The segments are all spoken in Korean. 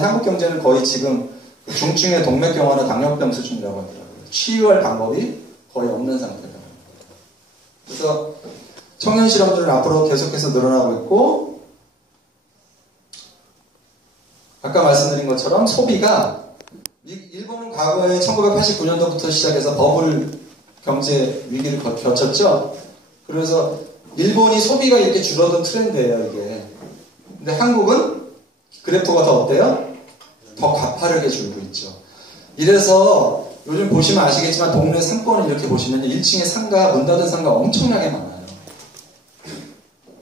하는데 한국 경제는 거의 지금 중증의 동맥경화나 당뇨병 수준이라고 하더라고요. 치유할 방법이 거의 없는 상태다. 그래서 청년 실업률은 앞으로 계속해서 늘어나고 있고, 아까 말씀드린 것처럼 소비가, 일본은 과거에 1989년도부터 시작해서 버블 경제 위기를 거쳤죠. 그래서 일본이 소비가 이렇게 줄어든 트렌드예요, 이게. 근데 한국은 그래프가 더 어때요? 더 가파르게 줄고 있죠. 이래서 요즘 보시면 아시겠지만 동네 상권을 이렇게 보시면 1층에 상가, 문 닫은 상가 엄청나게 많아요.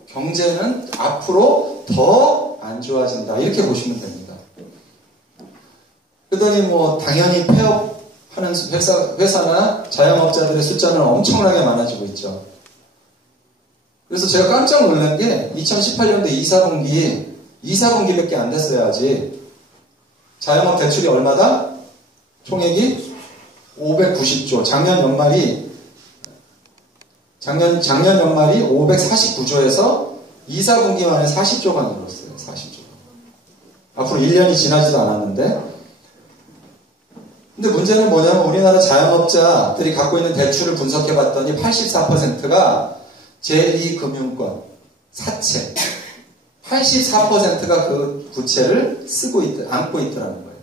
경제는 앞으로 더 안 좋아진다. 이렇게 보시면 됩니다. 그러더니 뭐 당연히 폐업하는 회사나 자영업자들의 숫자는 엄청나게 많아지고 있죠. 그래서 제가 깜짝 놀란 게 2018년도 2사분기밖에 안 됐어요, 아직. 자영업 대출이 얼마다? 총액이 590조. 작년 연말이 549조에서 2사분기 만에 40조가 늘었어요. 40조. 앞으로 1년이 지나지도 않았는데. 근데 문제는 뭐냐면 우리나라 자영업자들이 갖고 있는 대출을 분석해 봤더니 84%가 제2금융권, 사채. 84%가 그 부채를 안고 있더라는 거예요.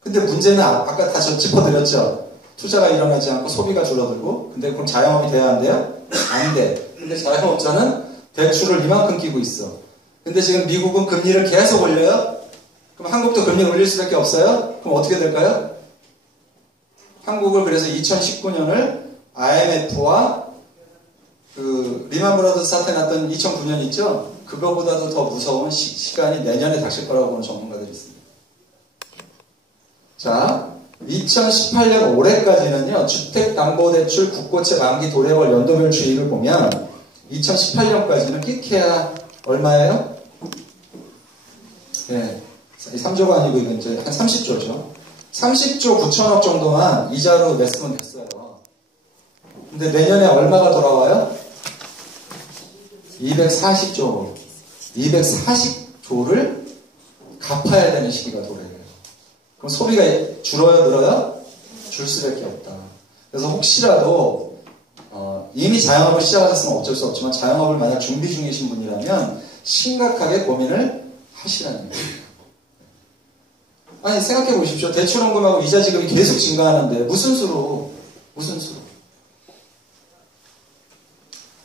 근데 문제는 아까 다 짚어드렸죠. 투자가 일어나지 않고 소비가 줄어들고, 근데 그럼 자영업이 돼야 안 돼요? 안 돼. 근데 자영업자는 대출을 이만큼 끼고 있어. 근데 지금 미국은 금리를 계속 올려요? 그럼 한국도 금리 올릴 수밖에 없어요? 그럼 어떻게 될까요? 한국을 그래서 2019년을 IMF와 그 리만 브라더스 사태 났던 2009년 있죠? 그거보다도 더 무서운 시간이 내년에 닥칠 거라고 보는 전문가들이 있습니다. 자, 2018년 올해까지는요, 주택담보대출 국고채 만기 도래월 연도별 추이를 보면 2018년까지는 끼케야 얼마예요? 네, 3조가 아니고 이건 이제 한 30조죠. 30조 9천억 정도만 이자로 냈으면 됐어요. 근데 내년에 얼마가 돌아와요? 240조. 240조를 갚아야 되는 시기가 도래해요. 그럼 소비가 줄어요, 늘어요? 줄 수밖에 없다. 그래서 혹시라도 이미 자영업을 시작하셨으면 어쩔 수 없지만 자영업을 만약 준비 중이신 분이라면 심각하게 고민을 하시라는 거예요. 아니 생각해 보십시오. 대출원금하고 이자 지급이 계속 증가하는데 무슨 수로?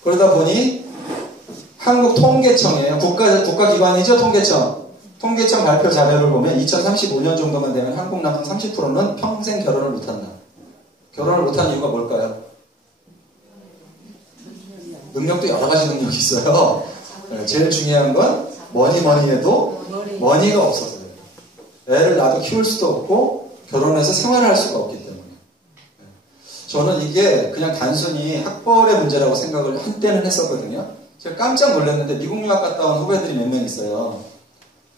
그러다 보니 한국통계청이에요. 국가기관이죠, 통계청. 통계청 발표 자료를 보면 2035년 정도만 되면 한국 남성 30%는 평생 결혼을 못한다. 결혼을 못한 이유가 뭘까요? 능력도 여러 가지 능력이 있어요. 제일 중요한 건 뭐니 해도 머니가 없어서요. 애를 낳아도 키울 수도 없고 결혼해서 생활을 할 수가 없기 때문에. 저는 이게 그냥 단순히 학벌의 문제라고 생각을 한때는 했었거든요. 제가 깜짝 놀랐는데 미국 유학 갔다 온 후배들이 몇 명 있어요.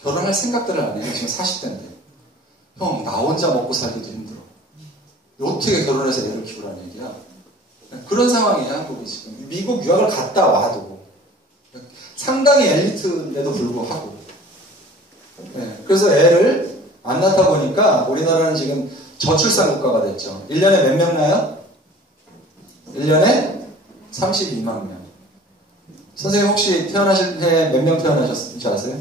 결혼할 생각들을 안 해요. 지금 40대인데. 형, 나 혼자 먹고 살기도 힘들어. 어떻게 결혼해서 애를 키우라는 얘기야? 그런 상황이에요, 한국이 지금. 미국 유학을 갔다 와도. 상당히 엘리트인데도 불구하고. 네, 그래서 애를 안 낳다 보니까 우리나라는 지금 저출산 국가가 됐죠. 1년에 몇 명 낳아요? 1년에 32만 명. 선생님 혹시 태어나실 때 몇 명 태어나셨는지 아세요?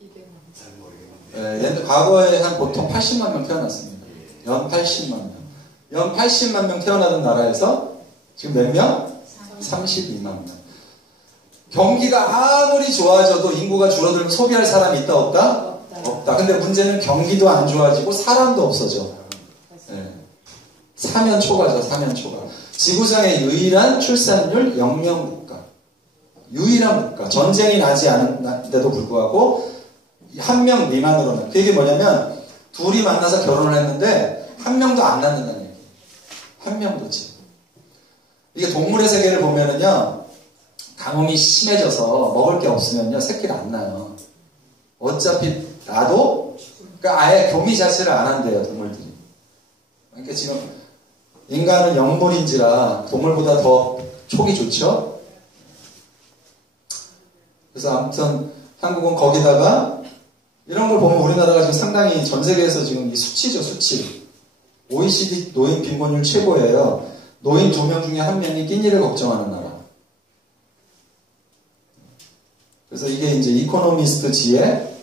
200만. 네, 과거에 한 보통 80만 명 태어났습니다. 연 80만 명. 연 80만 명 태어나던 나라에서 지금 몇 명? 32만 명. 경기가 아무리 좋아져도 인구가 줄어들면 소비할 사람이 있다 없다? 없다. 근데 문제는 경기도 안 좋아지고 사람도 없어져. 네. 사면초가죠, 사면초가. 지구상의 유일한 출산율 0명 국가. 유일한 국가. 전쟁이 나지 않은데도 불구하고 한 명 미만으로는. 그게 뭐냐면 둘이 만나서 결혼을 했는데 한 명도 안 낳는다는 얘기예요. 한 명도지. 이게 동물의 세계를 보면은요. 가뭄이 심해져서 먹을 게 없으면요. 새끼를 안 낳아요. 어차피 나도 그러니까 아예 교미 자체를 안 한대요. 동물들이. 그러니까 지금 인간은 영본인지라 동물보다 더 촉이 좋죠. 그래서 아무튼 한국은 거기다가 이런 걸 보면 우리나라가 지금 상당히 전 세계에서 지금 이 수치죠, 수치. OECD 노인 빈곤율 최고예요. 노인 2명 중에 1명이 끼니를 걱정하는 나라. 그래서 이게 이제 이코노미스트지의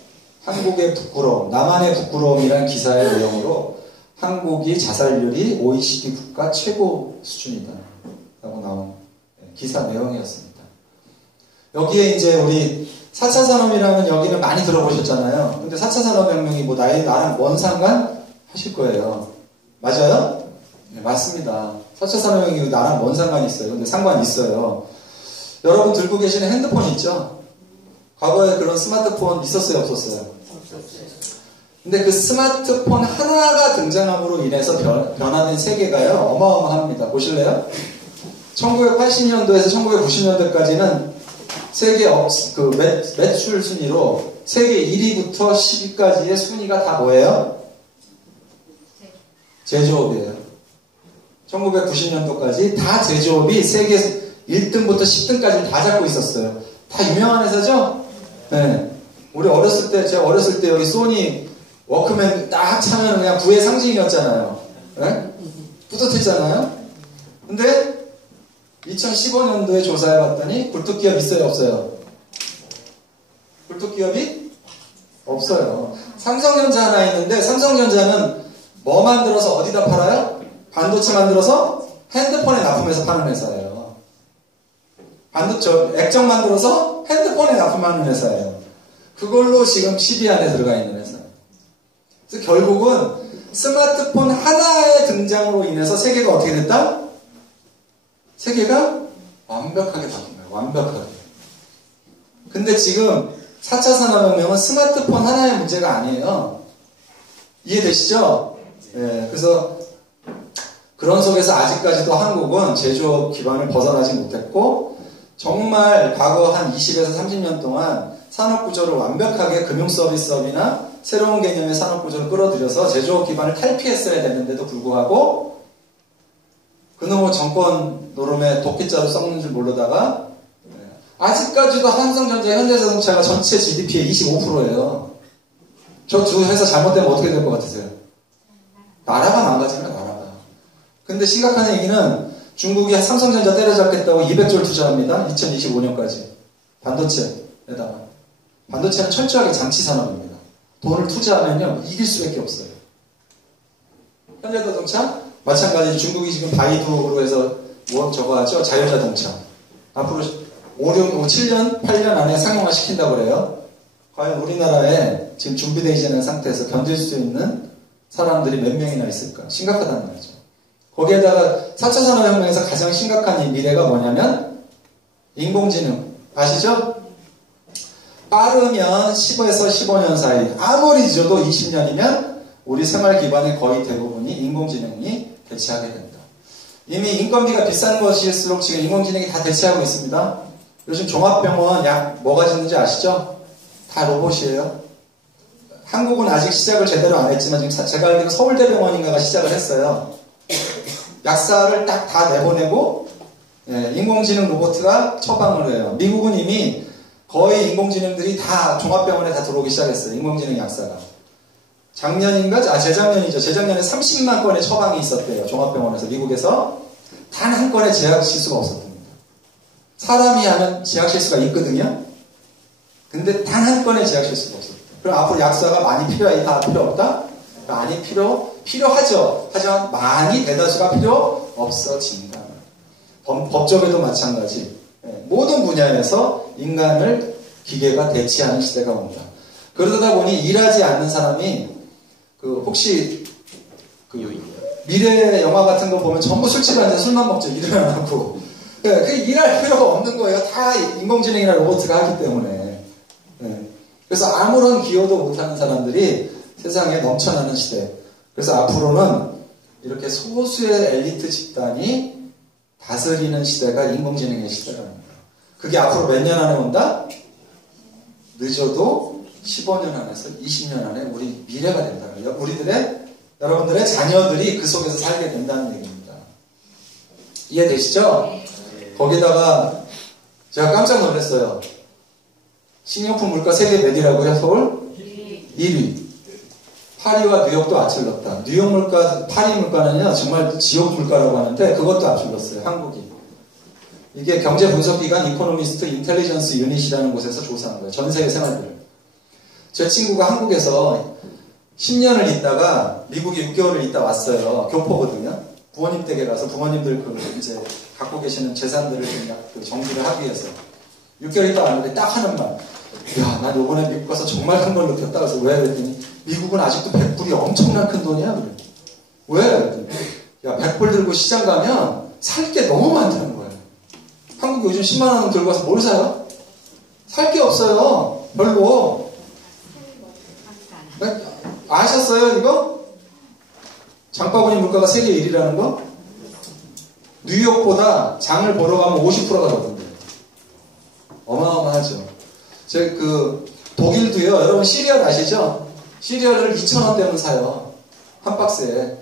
한국의 부끄러움, 나만의 부끄러움이란 기사의 내용으로 한국이 자살률이 OECD 국가 최고 수준이다 라고 나온 기사 내용이었습니다. 여기에 이제 우리 4차 산업이라는 여기는 많이 들어보셨잖아요. 근데 4차 산업혁명이 뭐 나랑 뭔 상관 하실 거예요. 맞아요? 네, 맞습니다. 4차 산업혁명이 나랑 뭔 상관이 있어요. 근데 상관이 있어요. 여러분 들고 계시는 핸드폰 있죠? 과거에 그런 스마트폰 있었어요, 없었어요? 근데 그 스마트폰 하나가 등장함으로 인해서 변화된 세계가요, 어마어마합니다. 보실래요? 1980년도에서 1990년도까지는 세계 매출 순위로 세계 1위부터 10위까지의 순위가 다 뭐예요? 제조업이에요. 1990년도까지 다 제조업이 세계 1등부터 10등까지 다 잡고 있었어요. 다 유명한 회사죠? 네. 우리 어렸을 때, 제가 어렸을 때 여기 소니 워크맨 딱 차면 그냥 부의 상징이었잖아요. 네? 뿌듯했잖아요? 근데 2015년도에 조사해봤더니 굴뚝기업 있어요, 없어요? 굴뚝기업이 없어요. 삼성전자 하나 있는데 삼성전자는 뭐 만들어서 어디다 팔아요? 반도체 만들어서 핸드폰에 납품해서 파는 회사예요. 액정 만들어서 핸드폰에 납품하는 회사예요. 그걸로 지금 10위 안에 들어가 있는 회사예요. 그래서 결국은 스마트폰 하나의 등장으로 인해서 세계가 어떻게 됐다? 세계가 완벽하게 바뀐 거예요. 완벽하게. 근데 지금 4차 산업혁명은 스마트폰 하나의 문제가 아니에요. 이해되시죠? 네, 그래서 그런 속에서 아직까지도 한국은 제조업 기반을 벗어나지 못했고 정말 과거 한 20에서 30년 동안 산업구조를 완벽하게 금융서비스업이나 새로운 개념의 산업구조를 끌어들여서 제조업 기반을 탈피했어야 됐는데도 불구하고 그놈의 정권 노름에 도끼자루 썩는 줄 모르다가 아직까지도 삼성전자, 현대자동차가 전체 GDP의 25%예요. 저 두 회사 잘못되면 어떻게 될 것 같으세요? 나라가 망가지면 나라가. 근데 심각한 얘기는 중국이 삼성전자 때려잡겠다고 200조를 투자합니다. 2025년까지. 반도체에다가. 반도체는 철저하게 장치산업입니다. 돈을 투자하면요, 이길 수밖에 없어요. 현대자동차? 마찬가지 중국이 지금 바이두로 해서 뭐 저거 하죠? 자율자동차. 앞으로 7년, 8년 안에 상용화 시킨다고 그래요. 과연 우리나라에 지금 준비되지 않은 상태에서 견딜 수 있는 사람들이 몇 명이나 있을까? 심각하다는 말이죠. 거기에다가 4차 산업혁명에서 가장 심각한 이 미래가 뭐냐면 인공지능. 아시죠? 빠르면 10에서 15년 사이, 아무리 늦어도 20년이면 우리 생활 기반의 거의 대부분이 인공지능이 대체하게 된다. 이미 인건비가 비싼 것일수록 지금 인공지능이 다 대체하고 있습니다. 요즘 종합병원 약 뭐가 짓는지 아시죠? 다 로봇이에요. 한국은 아직 시작을 제대로 안 했지만 지금 제가 알기로 서울대병원인가가 시작을 했어요. 약사를 딱 다 내보내고 인공지능 로봇가 처방을 해요. 미국은 이미 거의 인공지능들이 다 종합병원에 다 들어오기 시작했어요. 인공지능 약사가. 작년인가? 재작년이죠. 재작년에 30만 건의 처방이 있었대요. 종합병원에서, 미국에서. 단 한 건의 제약 실수가 없었답니다. 사람이 하면 제약 실수가 있거든요. 근데 단 한 건의 제약 실수가 없었대요. 그럼 앞으로 약사가 많이 필요하다? 필요 없다? 많이 필요하죠. 하지만 많이 대다수가 필요 없어진다. 법적에도 마찬가지. 모든 분야에서 인간을 기계가 대체하는 시대가 온다. 그러다 보니 일하지 않는 사람이 혹시 미래 영화 같은 거 보면 전부 술집에 앉아서 술만 먹죠. 일을 안 하고. 일할 필요가 없는 거예요. 다 인공지능이나 로봇가 하기 때문에. 그래서 아무런 기여도 못하는 사람들이 세상에 넘쳐나는 시대. 그래서 앞으로는 이렇게 소수의 엘리트 집단이 다스리는 시대가 인공지능의 시대라는 거예요. 그게 앞으로 몇 년 안에 온다? 늦어도 15년 안에서 20년 안에 우리 미래가 된다는 거예요. 여러분들의 자녀들이 그 속에서 살게 된다는 얘기입니다. 이해되시죠? 거기다가 제가 깜짝 놀랐어요. 식료품 물가 세계 몇 위라고요? 서울? 1위. 파리와 뉴욕도 앞질렀다. 뉴욕 물가, 파리 물가는요, 정말 지옥 물가라고 하는데, 그것도 앞질렀어요, 한국이. 이게 경제 분석기관 이코노미스트 인텔리전스 유닛이라는 곳에서 조사한 거예요. 전 세계 생활들을. 제 친구가 한국에서 10년을 있다가 미국에 6개월을 있다 왔어요. 교포거든요. 부모님 댁에 가서 부모님들 이제 갖고 계시는 재산들을 좀 정리를 하기 위해서. 6개월 있다 왔는데 딱 하는 말. 야, 난 이번에 미국 가서 정말 큰 걸 느꼈다. 그래서 왜? 그랬더니 미국은 아직도 100불이 엄청난 큰 돈이야. 그래. 왜? 그랬더니 야, 100불 들고 시장 가면 살 게 너무 많다는 거예요. 한국 요즘 10만 원 들고 와서 뭘 사요? 살 게 없어요. 별로. 아셨어요, 이거? 장바구니 물가가 세계 1위라는 거? 뉴욕보다 장을 보러 가면 50%가 더 든대요. 어마어마하죠. 독일도요, 여러분 시리얼 아시죠? 시리얼을 2,000원대면 사요. 한 박스에.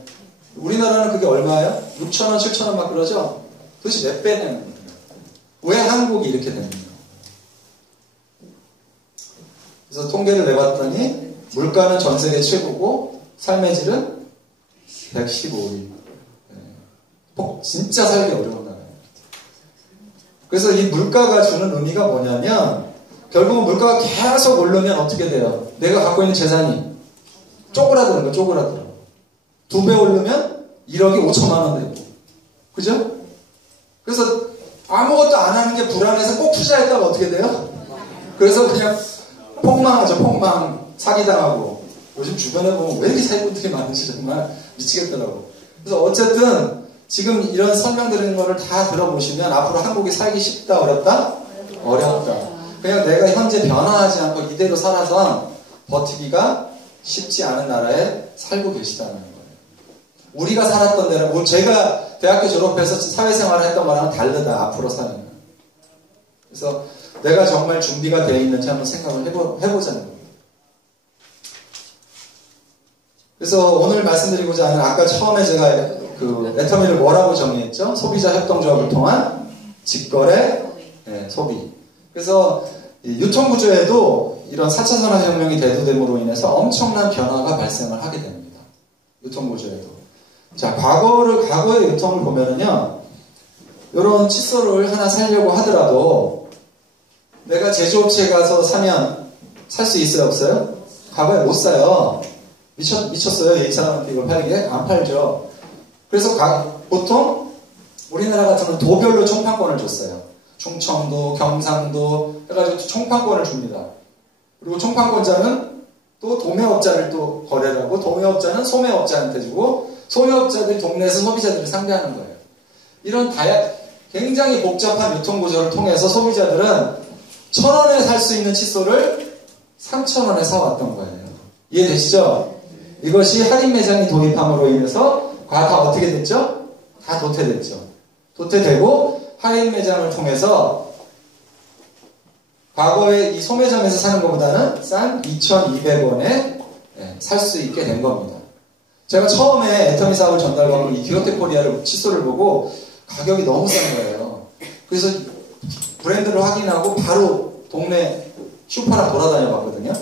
우리나라는 그게 얼마예요? 6,000원, 7,000원 막 그러죠? 도대체 몇 배 내는 거예요? 왜 한국이 이렇게 됩니까? 그래서 통계를 내봤더니 물가는 전 세계 최고고 삶의 질은 115위. 진짜 살기 어려운 나라예요. 그래서 이 물가가 주는 의미가 뭐냐면 결국은 물가가 계속 오르면 어떻게 돼요? 내가 갖고 있는 재산이 쪼그라드는 거예요. 쪼그라들어. 2배 오르면 1억이 5천만 원 되고. 그죠? 그래서 아무것도 안 하는 게 불안해서 꼭 투자했다가 어떻게 돼요? 그래서 그냥 폭망하죠. 폭망. 사기당하고. 요즘 주변에 보면 왜 이렇게 사기꾼들이 많은지 정말 미치겠더라고. 그래서 어쨌든 지금 이런 설명드리는 거를 다 들어보시면 앞으로 한국이 살기 쉽다, 어렵다? 어렵다. 그냥 내가 현재 변화하지 않고 이대로 살아서 버티기가 쉽지 않은 나라에 살고 계시다는 거예요. 우리가 살았던 데는, 제가 대학교 졸업해서 사회생활을 했던 거랑은 다르다, 앞으로 사는. 그래서 내가 정말 준비가 되어 있는지 한번 생각을 해보자는 거예요. 그래서 오늘 말씀드리고자 하는, 아까 처음에 제가 애터미를 뭐라고 정의했죠? 소비자 협동조합을 통한 직거래, 소비. 그래서 유통구조에도 이런 4차 산업혁명이 대두됨으로 인해서 엄청난 변화가 발생을 하게 됩니다. 유통구조에도. 자, 과거의 유통을 보면은요, 이런 칫솔을 하나 사려고 하더라도 내가 제조업체에 가서 사면 살 수 있어요, 없어요? 과거에 못 사요. 미쳤어요. 이 사람한테 이걸 팔게? 안 팔죠. 그래서 보통 우리나라 같은 건 도별로 총판권을 줬어요. 충청도, 경상도 해가지고 총판권을 줍니다. 그리고 총판권자는 또 도매업자를 또 거래를 하고 도매업자는 소매업자한테 주고 소매업자들이 동네에서 소비자들을 상대하는 거예요. 이런 굉장히 복잡한 유통구조를 통해서 소비자들은 1,000원에 살 수 있는 칫솔을 3,000원에 사왔던 거예요. 이해되시죠? 이것이 할인 매장이 도입함으로 인해서 다 어떻게 됐죠? 다 도태됐죠. 도태되고 할인 매장을 통해서 과거에 이 소매점에서 사는 것보다는 싼 2,200원에 살 수 있게 된 겁니다. 제가 처음에 애터미 사업을 전달받고 이 기어테 코리아를 칫솔을 보고 가격이 너무 싼 거예요. 그래서 브랜드를 확인하고 바로 동네 슈퍼랑 돌아다녀 봤거든요.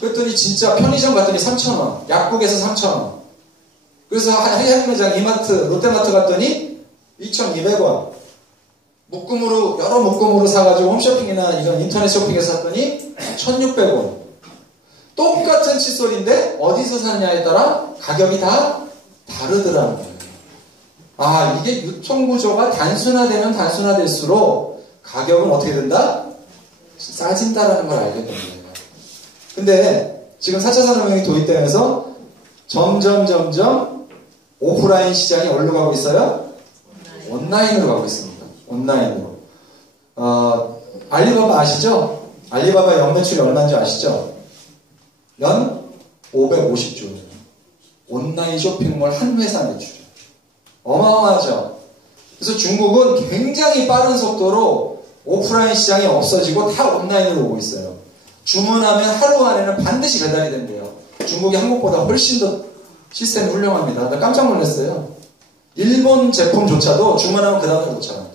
그랬더니 진짜 편의점 갔더니 3,000원, 약국에서 3,000원. 그래서 할인 매장 이마트, 롯데마트 갔더니 2,200원. 여러 묶음으로 사가지고 홈쇼핑이나 이런 인터넷 쇼핑에서 샀더니 1,600원. 똑같은 칫솔인데 어디서 사느냐에 따라 가격이 다 다르더라는 거예요. 아, 이게 유통구조가 단순화되면 단순화될수록 가격은 어떻게 된다? 싸진다라는 걸 알게 된 거예요. 근데 지금 4차 산업혁명이 도입되면서 점점 오프라인 시장이 어디로 가고 있어요? 온라인으로 가고 있습니다. 온라인으로. 알리바바 아시죠? 알리바바 연매출이 얼마인지 아시죠? 연 550조. 온라인 쇼핑몰 한 회사 매출. 어마어마하죠? 그래서 중국은 굉장히 빠른 속도로 오프라인 시장이 없어지고 다 온라인으로 오고 있어요. 주문하면 하루 안에는 반드시 배달이 된대요. 중국이 한국보다 훨씬 더 시스템이 훌륭합니다. 나 깜짝 놀랐어요. 일본 제품조차도 주문하면 그 다음에 도착한대요.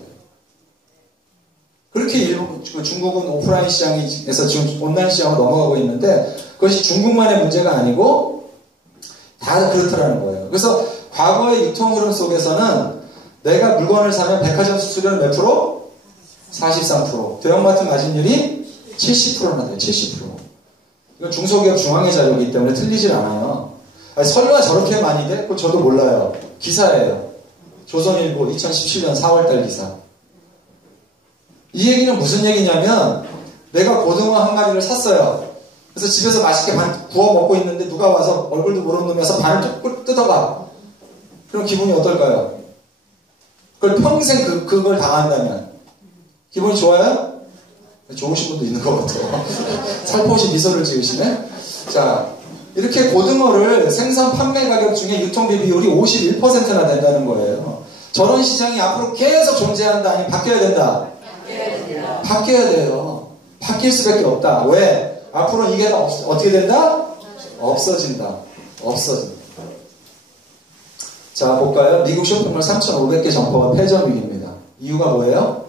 그렇게 중국은 오프라인 시장에서 지금 온라인 시장으로 넘어가고 있는데 그것이 중국만의 문제가 아니고 다 그렇더라는 거예요. 그래서 과거의 유통 흐름 속에서는 내가 물건을 사면 백화점 수수료는 몇 프로? 43%. 대형마트 마진율이 70%나 돼요. 70%. 이건 중소기업 중앙회 자료이기 때문에 틀리질 않아요. 아니, 설마 저렇게 많이 돼? 그거 저도 몰라요. 기사예요. 조선일보 2017년 4월달 기사. 이 얘기는 무슨 얘기냐면 내가 고등어 한 마리를 샀어요. 그래서 집에서 맛있게 반 구워 먹고 있는데 누가 와서 얼굴도 모르는 놈이 와서 반을 뜯어가. 그럼 기분이 어떨까요? 그걸 평생 그걸 당한다면 기분이 좋아요? 좋으신 분도 있는 것 같아요. 살포시 미소를 지으시네. 자, 이렇게 고등어를 생산 판매 가격 중에 유통비 비율이 51%나 된다는 거예요. 저런 시장이 앞으로 계속 존재한다, 아니면 바뀌어야 된다? 바뀌어야 돼요. 바뀔 수밖에 없다. 왜? 앞으로 이게 다 어떻게 된다? 없어진다. 없어진다. 자, 볼까요? 미국 쇼핑몰 3,500개 점포가 폐점 위기입니다. 이유가 뭐예요?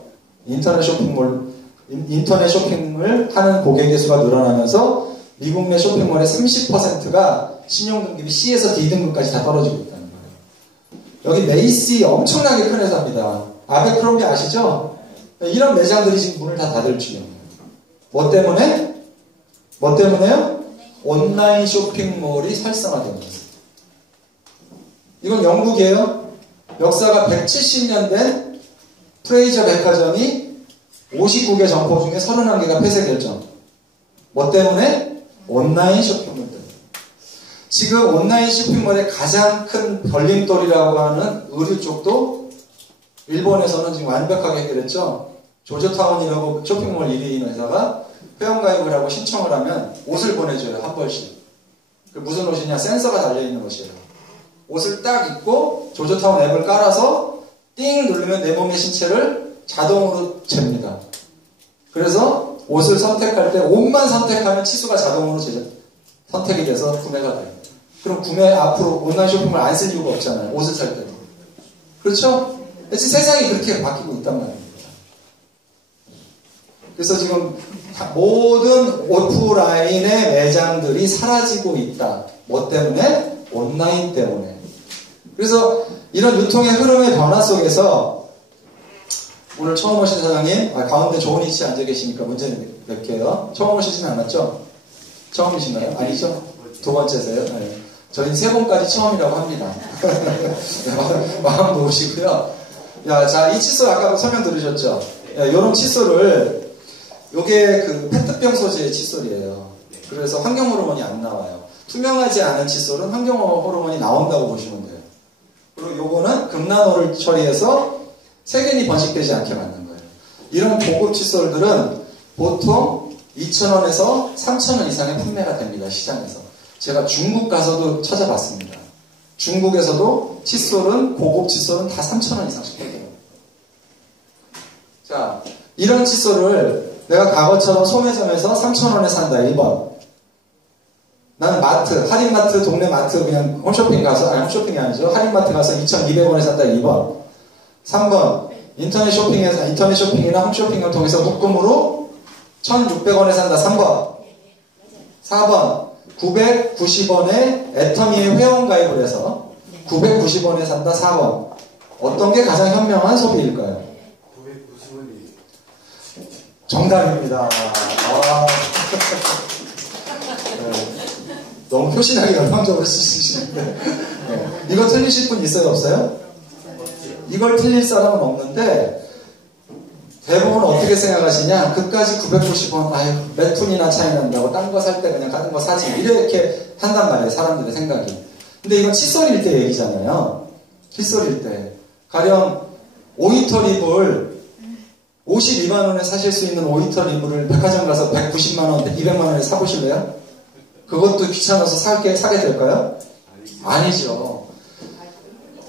인터넷 쇼핑을 하는 고객의 수가 늘어나면서 미국 내 쇼핑몰의 30%가 신용등급이 C에서 D등급까지 다 떨어지고 있다는 거예요. 여기 메이시 엄청나게 큰 회사입니다. 아베크롬비 아시죠? 이런 매장들이 지금 문을 다 닫을 지경이에요. 뭐 때문에? 뭐 때문에요? 온라인 쇼핑몰이 활성화된 거예요. 이건 영국이에요. 역사가 170년 된 프레이저 백화점이 59개 점포 중에 31개가 폐쇄 결정. 뭐 때문에? 온라인 쇼핑몰 때문에. 지금 온라인 쇼핑몰의 가장 큰 걸림돌이라고 하는 의류 쪽도 일본에서는 지금 완벽하게 해결했죠. 조조타운이라고 쇼핑몰 1위인 회사가 회원가입을 하고 신청을 하면 옷을 보내줘요. 한 벌씩. 그 무슨 옷이냐? 센서가 달려있는 옷이에요. 옷을 딱 입고 조조타운 앱을 깔아서 띵 누르면 내 몸의 신체를 자동으로 잽니다. 그래서 옷을 선택할 때 옷만 선택하면 치수가 자동으로 선택이 돼서 구매가 돼요. 그럼 구매 앞으로 온라인 쇼핑몰 안 쓸 이유가 없잖아요. 옷을 살 때도. 그렇죠? 세상이 그렇게 바뀌고 있단 말입니다. 그래서 지금 모든 오프라인의 매장들이 사라지고 있다. 뭐 때문에? 온라인 때문에. 그래서 이런 유통의 흐름의 변화 속에서 오늘 처음 오신 사장님, 가운데 좋은 위치에 앉아 계시니까 문제는 몇 개요? 처음 오시지는 않았죠? 처음이신가요? 아니죠? 두 번째세요? 네. 저희는 세 번까지 처음이라고 합니다. 마음 놓으시고요. 야, 자, 이 칫솔 아까 설명 들으셨죠? 이런 칫솔을, 요게 그 페트병 소재의 칫솔이에요. 그래서 환경 호르몬이 안 나와요. 투명하지 않은 칫솔은 환경 호르몬이 나온다고 보시면 돼요. 그리고 요거는 금나노를 처리해서 세균이 번식되지 않게 만든 거예요. 이런 고급 칫솔들은 보통 2,000원에서 3,000원 이상의 판매가 됩니다. 시장에서. 제가 중국 가서도 찾아봤습니다. 중국에서도 칫솔은, 고급 칫솔은 다 3,000원 이상씩 팔더라고요. 자, 이런 칫솔을 내가 과거처럼 소매점에서 3,000원에 산다. 1번. 나는 마트, 할인마트, 동네 마트 그냥 홈쇼핑 가서, 아니 홈쇼핑이 아니죠. 할인마트 가서 2,200원에 산다. 2번. 3번. 인터넷 쇼핑이나 홈쇼핑을 통해서 묶음으로 1,600원에 산다. 3번. 4번. 990원에 애터미에 회원가입을 해서 990원에 산다. 4번. 어떤 게 가장 현명한 소비일까요? 990원이 정답입니다. 너무 표신하게 열망적으로 쓰시는데 네. 이거 틀리실 분 있어요? 없어요? 이걸 틀릴 사람은 없는데 대부분 어떻게 생각하시냐? 그까지 990원 아유 몇 푼이나 차이 난다고 딴 거 살 때 그냥 다른 거 사지 이렇게 한단 말이에요. 사람들의 생각이. 근데 이건 칫솔일 때 얘기잖아요. 칫솔일 때 가령 오이터 립을 52만원에 사실 수 있는 오이터 립을 백화점 가서 190만원, 200만원에 사보실래요? 그것도 귀찮아서 사게 될까요? 아니죠.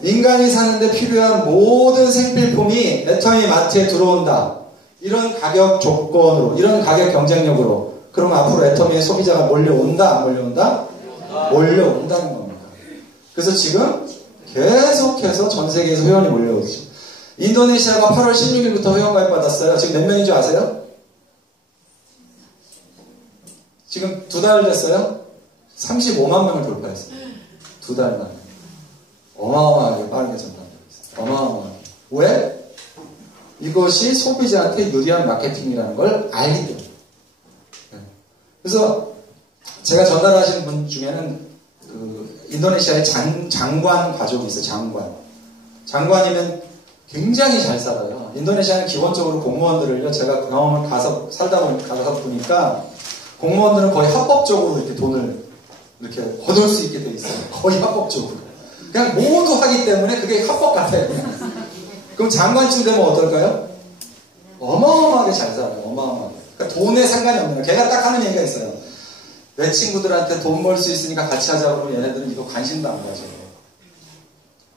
인간이 사는데 필요한 모든 생필품이 애터미 마트에 들어온다. 이런 가격 조건으로, 이런 가격 경쟁력으로. 그럼 앞으로 애터미의 소비자가 몰려온다, 안 몰려온다? 몰려온다는 겁니다. 그래서 지금 계속해서 전 세계에서 회원이 몰려오죠. 인도네시아가 8월 16일부터 회원가입 받았어요. 지금 몇 명인 줄 아세요? 지금 2달 됐어요? 35만 명을 돌파했어요. 2달 만에. 어마어마하게 빠르게 전파되고 있어요. 어마어마하게. 왜? 이것이 소비자한테 유리한 마케팅이라는 걸 알기 때문에. 그래서 제가 전달하신 분 중에는 그 인도네시아의 장관 가족이 있어요. 장관이면 굉장히 잘 살아요. 인도네시아는 기본적으로 공무원들을요, 제가 경험을 가서 보니까 공무원들은 거의 합법적으로 이렇게 돈을 이렇게 거둘 수 있게 돼 있어요. 거의 합법적으로. 그냥 모두 하기 때문에 그게 합법 같아요. 그냥. 그럼 장관쯤 되면 어떨까요? 어마어마하게 잘 살아요. 어마어마하게. 그러니까 돈에 상관이 없는 거예요. 걔가 딱 하는 얘기가 있어요. 내 친구들한테 돈 벌 수 있으니까 같이 하자고 그러면 얘네들은 이거 관심도 안 가져요.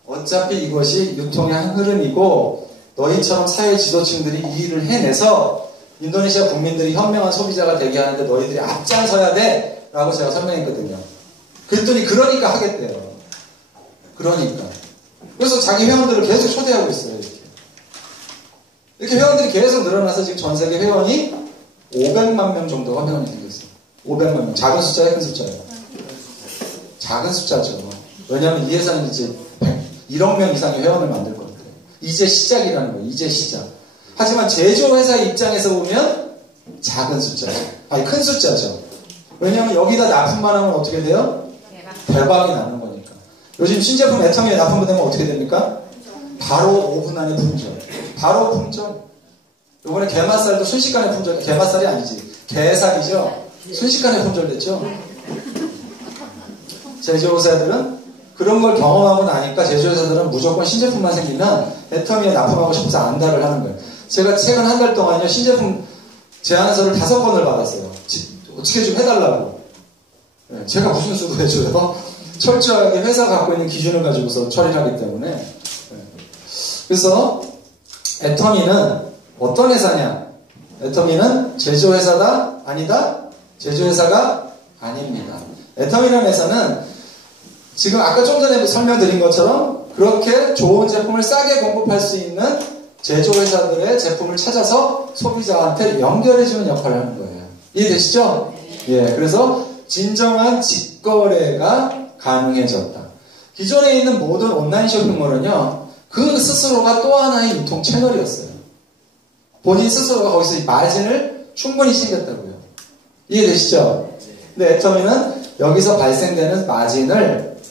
어차피 이것이 유통의 한 흐름이고 너희처럼 사회 지도층들이 이 일을 해내서 인도네시아 국민들이 현명한 소비자가 되게 하는데 너희들이 앞장서야 돼 라고 제가 설명했거든요. 그랬더니 그러니까 하겠대요. 그러니까. 그래서 자기 회원들을 계속 초대하고 있어요. 이렇게 회원들이 계속 늘어나서 지금 전 세계 회원이 500만 명 정도가 회원이 생겼어요. 500만 명. 작은 숫자예요, 큰 숫자예요? 작은 숫자죠. 왜냐하면 이 회사는 이제 1억 명 이상의 회원을 만들 거거든요. 이제 시작이라는 거예요. 이제 시작. 하지만 제조회사의 입장에서 보면 작은 숫자죠. 아니, 큰 숫자죠. 왜냐하면 여기다 납품만 하면 어떻게 돼요? 대박이 나는 거니까. 요즘 신제품 애터미에 납품되면 어떻게 됩니까? 바로 5분 안에 품절. 바로 품절. 이번에 게맛살도 순식간에 품절. 게맛살이 아니지. 게살이죠. 순식간에 품절됐죠. 제조회사들은 그런 걸 경험하고 나니까 제조회사들은 무조건 신제품만 생기면 애터미에 납품하고 싶어서 안달을 하는 거예요. 제가 최근 한 달 동안요, 신제품 제안서를 5건을 받았어요. 어떻게 좀 해달라고. 네, 제가 무슨 수도 해줘요? 철저하게 회사가 갖고 있는 기준을 가지고서 처리를 하기 때문에. 네. 그래서 애터미는 어떤 회사냐? 애터미는 제조회사다? 아니다? 제조회사가 아닙니다. 애터미라는 회사는 지금 아까 좀 전에 설명드린 것처럼 그렇게 좋은 제품을 싸게 공급할 수 있는 제조회사들의 제품을 찾아서 소비자한테 연결해주는 역할을 하는 거예요. 이해되시죠? 예, 그래서 진정한 직거래가 가능해졌다. 기존에 있는 모든 온라인 쇼핑몰은요, 그 스스로가 또 하나의 유통 채널이었어요. 본인 스스로가 거기서 마진을 충분히 챙겼다고요. 이해되시죠? 근데 애터미는 여기서 발생되는 마진을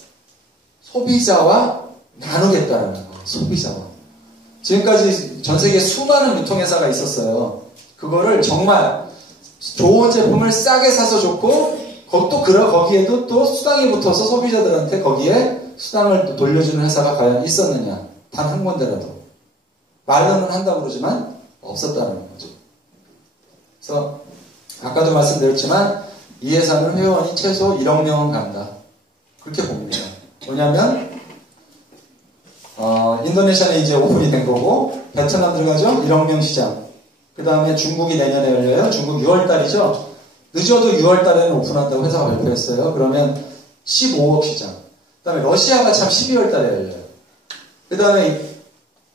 소비자와 나누겠다는 거예요. 소비자와. 지금까지 전 세계에 수많은 유통회사가 있었어요. 그거를 정말 좋은 제품을 싸게 사서 줬고, 거기에도 또 수당이 붙어서 소비자들한테 거기에 수당을 돌려주는 회사가 과연 있었느냐. 단 한 군데라도. 말로는 한다고 그러지만 없었다는 거죠. 그래서 아까도 말씀드렸지만 이 회사는 회원이 최소 1억 명은 간다. 그렇게 봅니다. 뭐냐면 인도네시아는 이제 오픈이 된 거고, 베트남 들어가죠? 1억 명 시장. 그 다음에 중국이 내년에 열려요. 중국 6월달이죠. 늦어도 6월달에는 오픈한다고 회사가 발표했어요. 그러면 15억 시장. 그 다음에 러시아가 참 12월달에 열려요. 그 다음에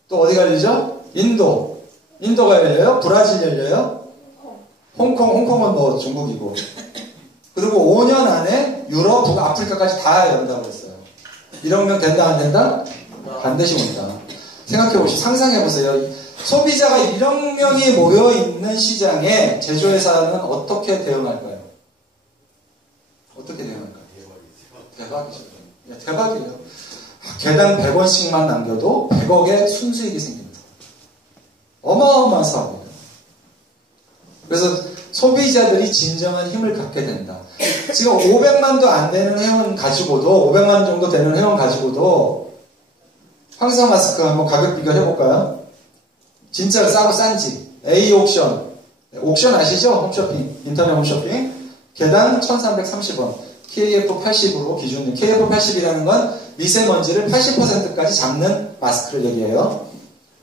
또 어디가 열리죠? 인도가 열려요. 브라질 열려요. 홍콩은 뭐 중국이고. 그리고 5년 안에 유럽, 북아프리카까지 다 연다고 했어요. 1억 명 된다, 안 된다? 반드시 온다. 생각해보시죠. 상상해보세요. 소비자가 1억 명이 모여있는 시장에 제조회사는 어떻게 대응할까요? 어떻게 대응할까요? 대박이죠. 대박이에요. 개당 100원씩만 남겨도 100억의 순수익이 생깁니다. 어마어마한 사업이에요. 그래서 소비자들이 진정한 힘을 갖게 된다. 지금 500만도 안 되는 회원 가지고도, 500만 정도 되는 회원 가지고도 황사 마스크 한번 가격 비교해볼까요? 진짜 싸고 싼지. A옥션. 옥션 아시죠? 홈쇼핑. 인터넷 홈쇼핑. 개당 1330원. KF80으로 기준은. KF80이라는 건 미세먼지를 80%까지 잡는 마스크를 얘기해요.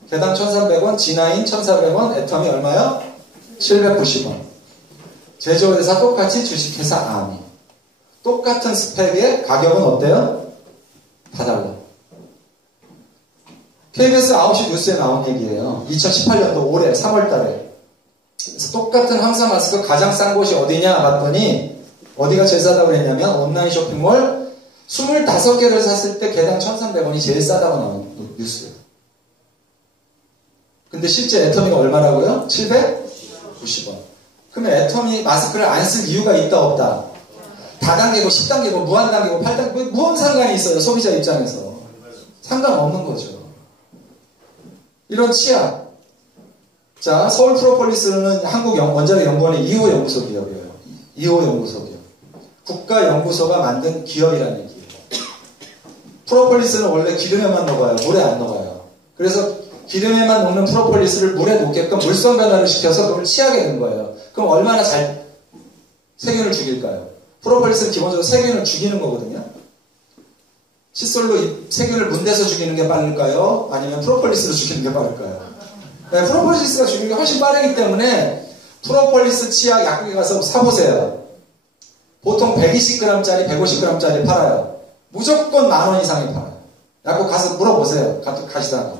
개당 1300원, G9 1400원, 애터미 얼마요? 790원. 제조회사 똑같이 주식회사 아미. 똑같은 스펙의 가격은 어때요? 다 달라. KBS 9시 뉴스에 나온 얘기예요. 2018년도 올해 3월달에. 똑같은 황사 마스크 가장 싼 곳이 어디냐 봤더니 어디가 제일 싸다고 그랬냐면 온라인 쇼핑몰 25개를 샀을 때 개당 1,300원이 제일 싸다고 나온 뉴스예요. 근데 실제 애터미가 얼마라고요? 790원. 그러면 애터미 마스크를 안 쓸 이유가 있다 없다? 다단계고 10단계고 무한단계고 8단계 무슨 상관이 있어요? 소비자 입장에서. 상관없는 거죠. 이런 치약. 자, 서울 프로폴리스는 한국 원자력 연구원의 2호 연구소 기업이에요. 2호 연구소 기업. 국가연구소가 만든 기업이라는 얘기예요. 프로폴리스는 원래 기름에만 녹아요. 물에 안 녹아요. 그래서 기름에만 녹는 프로폴리스를 물에 녹게끔 물성 변화를 시켜서 그걸 치약에 넣은 거예요. 그럼 얼마나 잘 세균을 죽일까요? 프로폴리스는 기본적으로 세균을 죽이는 거거든요. 칫솔로 세균을 문대서 죽이는 게 빠를까요? 아니면 프로폴리스로 죽이는 게 빠를까요? 네, 프로폴리스가 죽이는 게 훨씬 빠르기 때문에 프로폴리스 치약 약국에 가서 사보세요. 보통 120g짜리, 150g짜리 팔아요. 무조건 10,000원 이상이 팔아요. 약국 가서 물어보세요. 가시다가.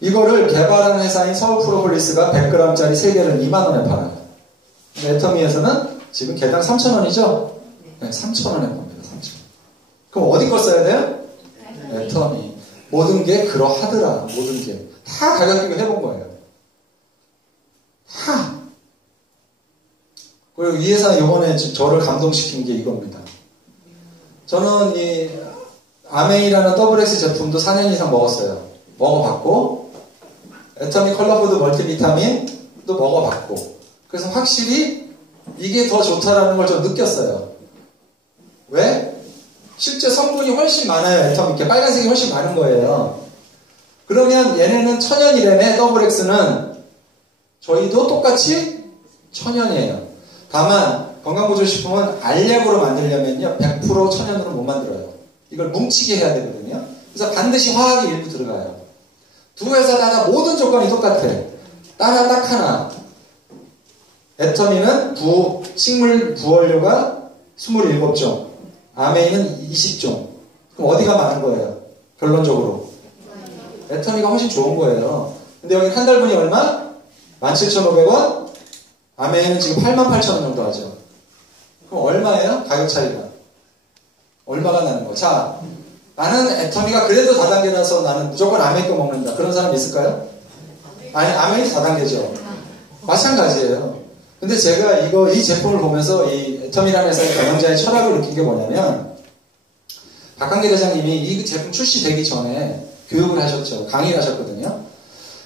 이거를 개발하는 회사인 서울 프로폴리스가 100g짜리 3개를 20,000원에 팔아요. 애터미에서는 지금 개당 3,000원이죠? 네, 3,000원에 팝니다. 3,000원. 그럼 어디 거 써야 돼요? 애터미. 모든 게 그러하더라. 모든 게. 다 가격 비교 해본 거예요. 다. 그리고 이 회사 이번에 저를 감동시킨 게 이겁니다. 저는 이 아메이라는 더블X 제품도 4년 이상 먹었어요. 먹어봤고 애터미 컬러푸드 멀티비타민도 먹어봤고 그래서 확실히 이게 더 좋다라는 걸 좀 느꼈어요. 왜? 실제 성분이 훨씬 많아요. 애터미 이렇게 빨간색이 훨씬 많은 거예요. 그러면 얘네는 천연이라며 더블X는 저희도 똑같이 천연이에요. 다만 건강보조식품은 알약으로 만들려면요 100% 천연으로 못 만들어요. 이걸 뭉치게 해야 되거든요. 그래서 반드시 화학이 일부 들어가요. 두 회사 다 모든 조건이 똑같아. 따라 딱 하나. 애터미는 식물 부원료가 27종, 아메이는 20종. 그럼 어디가 많은 거예요? 결론적으로 애터미가 훨씬 좋은 거예요. 근데 여기 한 달분이 얼마? 17,500원. 아메이는 지금 88,000원 정도 하죠. 그럼 얼마예요? 가격 차이가. 얼마가 나는 거. 자, 나는 애터미가 그래도 다단계라서 나는 무조건 아메이 거 먹는다. 그런 사람 있을까요? 아니, 아메이 다단계죠. 마찬가지예요. 근데 제가 이 제품을 보면서 이 애터미라는 회사의 경영자의 철학을 느낀 게 뭐냐면, 박한계 대장님이 이 제품 출시되기 전에 교육을 하셨죠. 강의를 하셨거든요.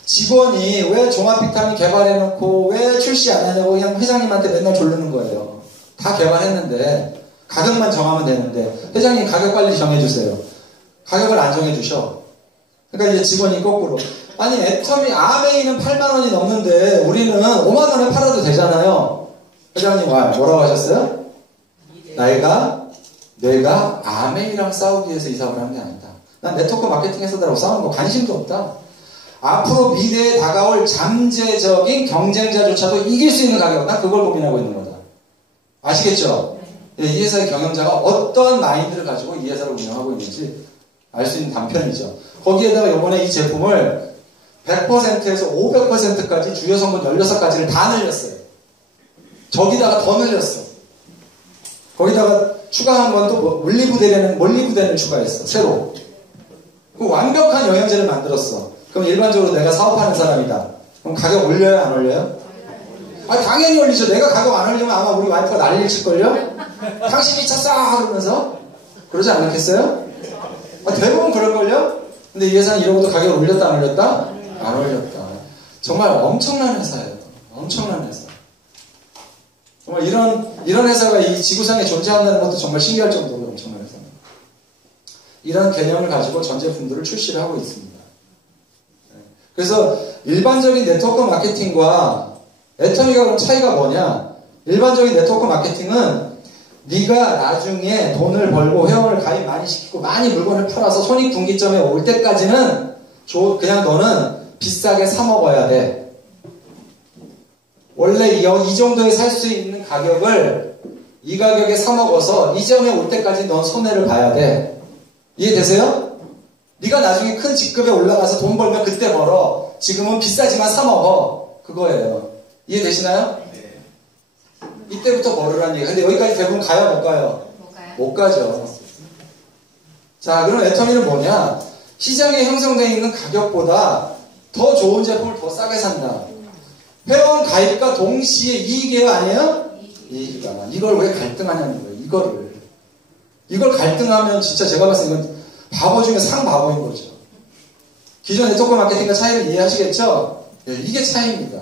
직원이 왜 종합비타민 개발해놓고 왜 출시 안 하냐고 그냥 회장님한테 맨날 졸르는 거예요. 다 개발했는데 가격만 정하면 되는데 회장님 가격 빨리 정해주세요. 가격을 안 정해주셔. 그러니까 이제 직원이 거꾸로 아니 애터미 아메이는 8만원이 넘는데 우리는 5만원에 팔아도 되잖아요. 회장님 뭐라고 하셨어요? 내가 아메이랑 싸우기 위해서 이 사업을 하는 게 아니다. 난 네트워크 마케팅 회사들하고 싸우는 거 관심도 없다. 앞으로 미래에 다가올 잠재적인 경쟁자조차도 이길 수 있는 가격, 난 그걸 고민하고 있는 거다. 아시겠죠? 이 회사의 경영자가 어떤 마인드를 가지고 이 회사를 운영하고 있는지 알 수 있는 단편이죠. 거기에다가 이번에 이 제품을 100%에서 500%까지 주요 성분 16가지를 다 늘렸어요. 저기다가 더 늘렸어. 거기다가 추가한 건 또 몰리브덴을 추가했어. 새로. 그 완벽한 영양제를 만들었어. 그럼 일반적으로 내가 사업하는 사람이다. 그럼 가격 올려요? 안 올려요? 당연히 올리죠. 내가 가격 안 올리면 아마 우리 와이프가 난리를 칠걸요? 당신 미쳤어! 그러면서. 그러지 않겠어요? 대부분 그럴걸요? 근데 이 회사는 이러고도 가격을 올렸다 안 올렸다? 안 올렸다. 정말 엄청난 회사예요. 엄청난 회사. 정말 이런 회사가 이 지구상에 존재한다는 것도 정말 신기할 정도로 엄청난 회사입니다. 이런 개념을 가지고 전 제품들을 출시를 하고 있습니다. 그래서 일반적인 네트워크 마케팅과 애터미가 그럼 차이가 뭐냐? 일반적인 네트워크 마케팅은 네가 나중에 돈을 벌고 회원을 가입 많이 시키고 많이 물건을 팔아서 손익분기점에 올 때까지는 그냥 너는 비싸게 사 먹어야 돼. 원래 이 정도에 살 수 있는 가격을 이 가격에 사 먹어서 이 점에 올 때까지 넌 손해를 봐야 돼. 이해되세요? 네가 나중에 큰 직급에 올라가서 돈 벌면 그때 벌어. 지금은 비싸지만 사 먹어. 그거예요. 이해되시나요? 네. 이때부터 벌으라는 얘기야. 근데 여기까지 대부분 가요, 못 가요? 못 가죠. 자, 그럼 애터미는 뭐냐? 시장에 형성되어 있는 가격보다 더 좋은 제품을 더 싸게 산다. 회원 가입과 동시에 이익이에요, 아니에요? 이익이다. 이걸 왜 갈등하냐는 거예요, 이걸 갈등하면 진짜 제가 봤을 때 이건 바보 중에 상바보인 거죠. 기존 네트워크 마케팅과 차이를 이해하시겠죠? 네, 이게 차이입니다.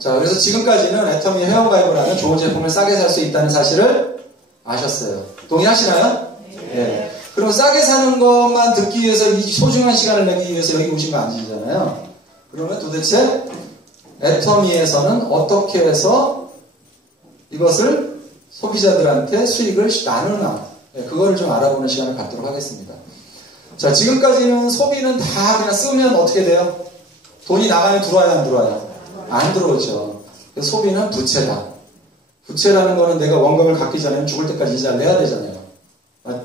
자, 그래서 지금까지는 애터미 회원 가입을 하면 좋은 제품을 싸게 살 수 있다는 사실을 아셨어요. 동의하시나요? 네. 그럼 싸게 사는 것만 듣기 위해서 이 소중한 시간을 내기 위해서 여기 오신 거 아니잖아요. 그러면 도대체 애터미에서는 어떻게 해서 이것을 소비자들한테 수익을 나누나, 네, 그거를 좀 알아보는 시간을 갖도록 하겠습니다. 자, 지금까지는 소비는 다 그냥 쓰면 어떻게 돼요? 돈이 나가면 들어와요, 안 들어와요? 안 들어오죠. 그래서 소비는 부채다. 부채라는 거는 내가 원금을 갚기 전에는 죽을 때까지 이자를 내야 되잖아요.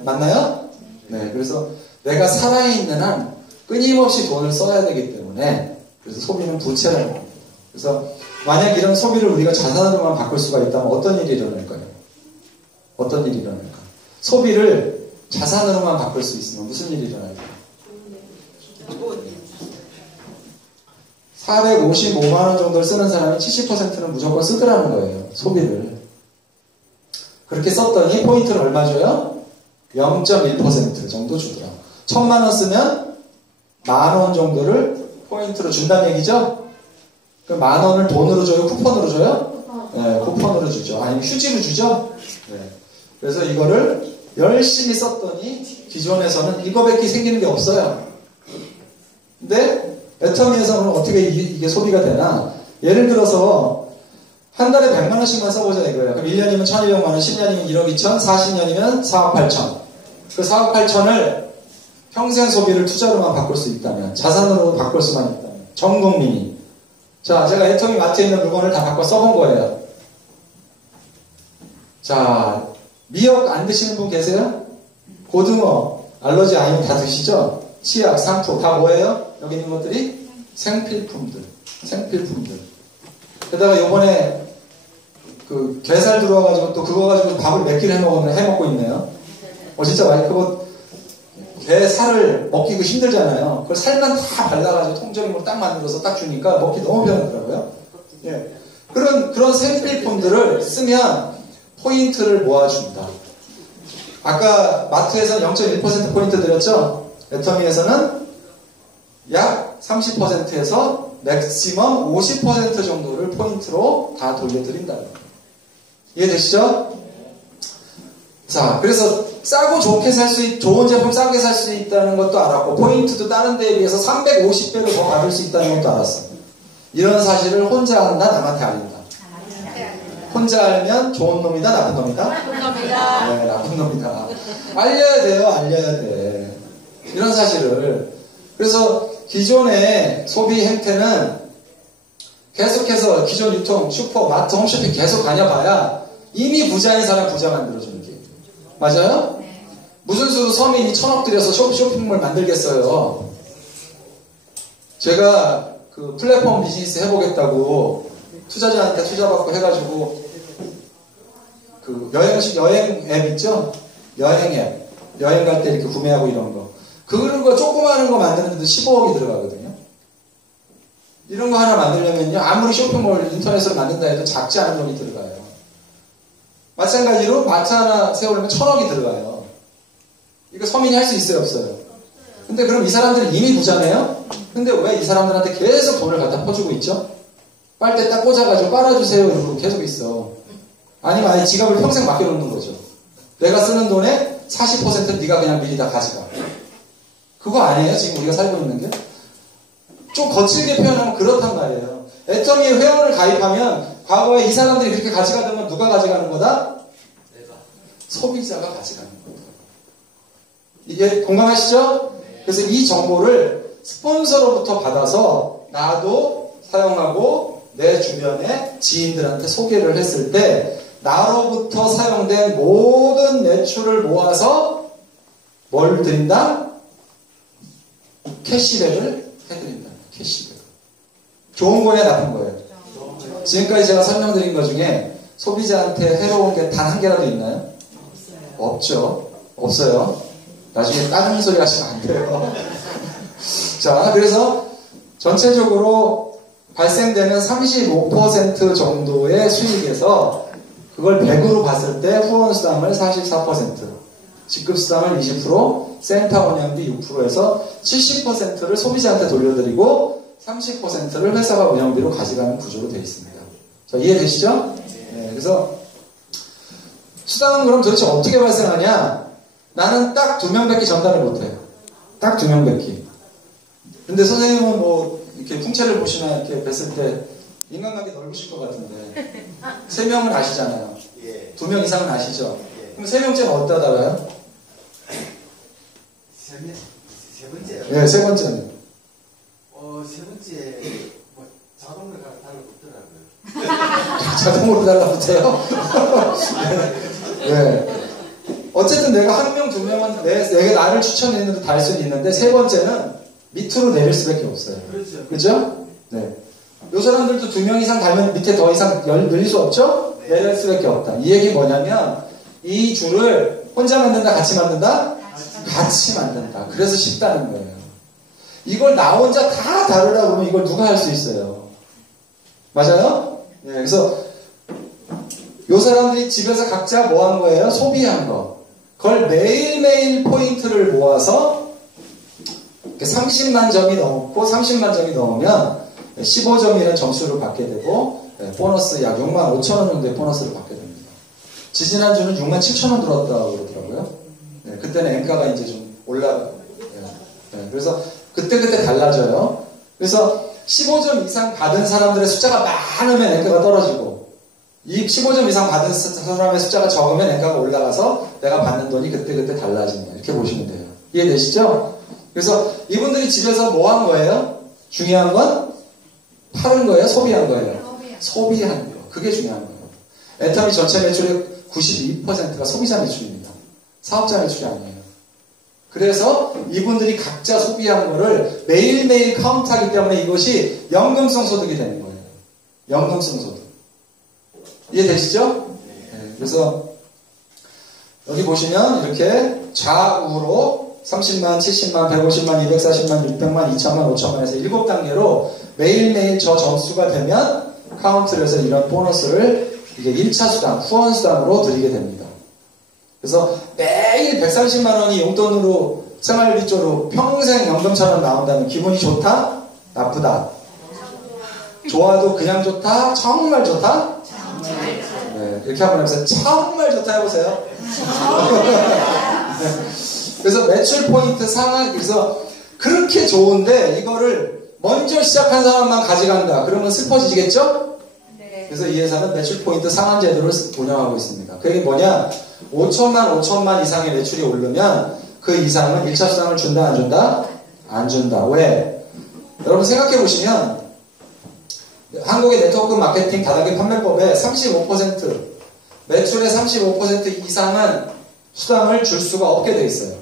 맞나요? 네, 그래서 내가 살아있는 한 끊임없이 돈을 써야 되기 때문에 그래서 소비는 부채라는 겁니다. 그래서 만약 이런 소비를 우리가 자산으로만 바꿀 수가 있다면 어떤 일이 일어날까요? 어떤 일이 일어날까? 소비를 자산으로만 바꿀 수 있으면 무슨 일이 일어날까요? 455만원 정도를 쓰는 사람이 70%는 무조건 쓰더라는 거예요. 소비를. 그렇게 썼더니 포인트를 얼마 줘요? 0.1% 정도 주더라. 1000만원 쓰면 10,000원 정도를 포인트로 준다는 얘기죠? 그 10,000원을 돈으로 줘요? 쿠폰으로 줘요? 네, 쿠폰으로 주죠. 아니면 휴지로 주죠? 네. 그래서 이거를 열심히 썼더니 기존에서는 이거밖에 생기는 게 없어요. 근데 애터미에서는 어떻게 이게 소비가 되나? 예를 들어서 한 달에 100만원씩만 써보자 이거예요. 그럼 1년이면 1200만원, 10년이면 1억 2천, 40년이면 4억 8천. 그 4억 8천을 평생 소비를 투자로만 바꿀 수 있다면, 자산으로 바꿀 수만 있다면, 전 국민이. 자, 제가 애터미 마트에 있는 물건을 다 바꿔 써본 거예요. 자, 미역 안 드시는 분 계세요? 고등어, 알러지 아니면 다 드시죠? 치약, 상토, 다 뭐예요? 여기 있는 것들이 생필품들. 게다가 요번에 그 게살 들어와가지고 또 그거 가지고 밥을 몇 끼를 해먹고 있네요. 진짜 많이 그거 게살을 먹기가 힘들잖아요. 그걸 살만 다 발라가지고 통조림으로 딱 만들어서 딱 주니까 먹기 너무 편하더라고요. 예. 그런 생필품들을 쓰면 포인트를 모아준다. 아까 마트에서는 0.1% 포인트 드렸죠? 애터미에서는 약 30%에서 맥시멈 50% 정도를 포인트로 다 돌려드린다는 거예요. 이해되시죠? 자, 그래서 싸고 좋게 좋은 제품 싸게 살 수 있다는 것도 알았고, 포인트도 다른 데에 비해서 350배로 더 받을 수 있다는 것도 알았어요. 이런 사실을 혼자 한다, 남한테 아니다. 혼자 알면 좋은 놈이다, 나쁜 놈이다? 나쁜 놈이다. 네, 나쁜 놈이다. 알려야 돼요, 알려야 돼. 이런 사실을. 그래서 기존의 소비 행태는 계속해서 기존 유통, 슈퍼, 마트, 홈쇼핑 계속 다녀봐야 이미 부자인 사람 부자 만들어주는 게. 맞아요? 무슨 수로 서민이 1,000억 들여서 쇼핑몰 만들겠어요. 제가 그 플랫폼 비즈니스 해보겠다고 투자자한테 투자받고 해가지고 그 여행 앱 있죠? 여행 앱. 여행 갈 때 이렇게 구매하고 이런 거. 그런 거 조그마한 거 만드는데도 15억이 들어가거든요. 이런 거 하나 만들려면요, 아무리 쇼핑몰 인터넷으로 만든다 해도 작지 않은 돈이 들어가요. 마찬가지로 마트 하나 세우려면 1,000억이 들어가요. 이거 서민이 할 수 있어요, 없어요? 근데 그럼 이 사람들은 이미 부자네요? 근데 왜 이 사람들한테 계속 돈을 갖다 퍼주고 있죠? 빨대 딱 꽂아가지고 빨아주세요 이러고 계속 있어. 아니면 아예 지갑을 평생 맡겨놓는 거죠. 내가 쓰는 돈의 40%는 네가 그냥 미리 다 가져가. 그거 아니에요? 지금 우리가 살고 있는 게? 좀 거칠게 표현하면 그렇단 말이에요. 애터미에 회원을 가입하면 과거에 이 사람들이 그렇게 가져가면 누가 가져가는 거다? 내가. 소비자가 가져가는 거다. 이게 공감하시죠? 그래서 이 정보를 스폰서로부터 받아서 나도 사용하고 내 주변의 지인들한테 소개를 했을 때 나로부터 사용된 모든 매출을 모아서 뭘 드린다? 캐시백을 해드린다. 캐시백. 좋은 거예요, 나쁜 거예요? 지금까지 제가 설명드린 것 중에 소비자한테 해로운 게 단 한 개라도 있나요? 없죠. 없어요. 나중에 다른 소리 하시면 안 돼요. 자, 그래서 전체적으로 발생되는 35% 정도의 수익에서 그걸 100으로 봤을 때 후원수당을 44%, 직급수당을 20%, 센터 운영비 6%에서 70%를 소비자한테 돌려드리고 30%를 회사가 운영비로 가져가는 구조로 되어 있습니다. 자, 이해되시죠? 네, 그래서 수당은 그럼 도대체 어떻게 발생하냐? 나는 딱 2명밖에 전달을 못해요. 딱 2명밖에. 근데 선생님은 뭐 이렇게 풍채를 보시나 이렇게 뵀을 때 인간관계 넓으실 것 같은데 3명은 아시잖아요. 2명 이상은 아시죠? 그럼 3명째는 어디다 달아요? 세 번째요? 네, 3번째는. 세 번째 뭐 자동으로 달라붙더라고요. 자동으로 달라붙어요? 네. 어쨌든 내가 1명, 2명은 내가 나를 추천했는데 달 수는 있는데 3번째는 밑으로 내릴 수밖에 없어요. 그렇죠. 그죠? 네. 요 사람들도 2명 이상 달면 밑에 더 이상 늘릴 수 없죠? 네. 내릴 수밖에 없다. 이 얘기 뭐냐면 이 줄을 혼자 만든다, 같이 만든다? 같이 만든다. 그래서 쉽다는 거예요. 이걸 나 혼자 다 다루라고 하면 이걸 누가 할 수 있어요? 맞아요? 네, 그래서 요 사람들이 집에서 각자 뭐 한 거예요? 소비한 거. 그걸 매일매일 포인트를 모아서 30만 점이 넘고 30만 점이 넘으면 15점이라는 점수를 받게 되고 보너스 약 6만 5천 원 정도의 보너스를 받게 됩니다. 지지난주는 6만 7천 원 들어왔다고 그러더라고요. 네, 그때는 엔가가 이제 좀 올라가요. 네, 그래서 그때 달라져요. 그래서 15점 이상 받은 사람들의 숫자가 많으면 엔가가 떨어지고 이 15점 이상 받은 사람의 숫자가 적으면 엔가가 올라가서 내가 받는 돈이 그때 달라진다. 이렇게 보시면 돼요. 이해되시죠? 그래서 이분들이 집에서 뭐 한 거예요? 중요한 건 파는 거예요? 소비한 거예요? 소비한 거. 그게 중요한 거예요. 애터미 전체 매출의 92%가 소비자 매출입니다. 사업자 매출이 아니에요. 그래서 이분들이 각자 소비한 거를 매일매일 카운트하기 때문에 이것이 연금성 소득이 되는 거예요. 연금성 소득. 이해되시죠? 네. 그래서 여기 보시면 이렇게 좌우로 30만, 70만, 150만, 240만, 600만, 2천만, 5천만에서 7단계로 매일매일 저 점수가 되면 카운트를 해서 이런 보너스를 이게 1차 수당, 후원 수당으로 드리게 됩니다. 그래서 매일 130만 원이 용돈으로 생활비 쪽으로 평생 연금처럼 나온다면 기분이 좋다? 나쁘다? 좋아도 그냥 좋다? 정말 좋다? 네, 이렇게 한번 해보세요. 정말 좋다 해보세요. 네. 그래서 매출 포인트 상한, 그래서 그렇게 좋은데 이거를 먼저 시작한 사람만 가져간다. 그러면 슬퍼지겠죠? 네. 그래서 이 회사는 매출 포인트 상한 제도를 운영하고 있습니다. 그게 뭐냐? 5천만 이상의 매출이 오르면 그 이상은 1차 수당을 준다, 안 준다? 안 준다. 왜? 여러분 생각해 보시면 한국의 네트워크 마케팅 다단계 판매법에 35% 매출의 35% 이상은 수당을 줄 수가 없게 돼 있어요.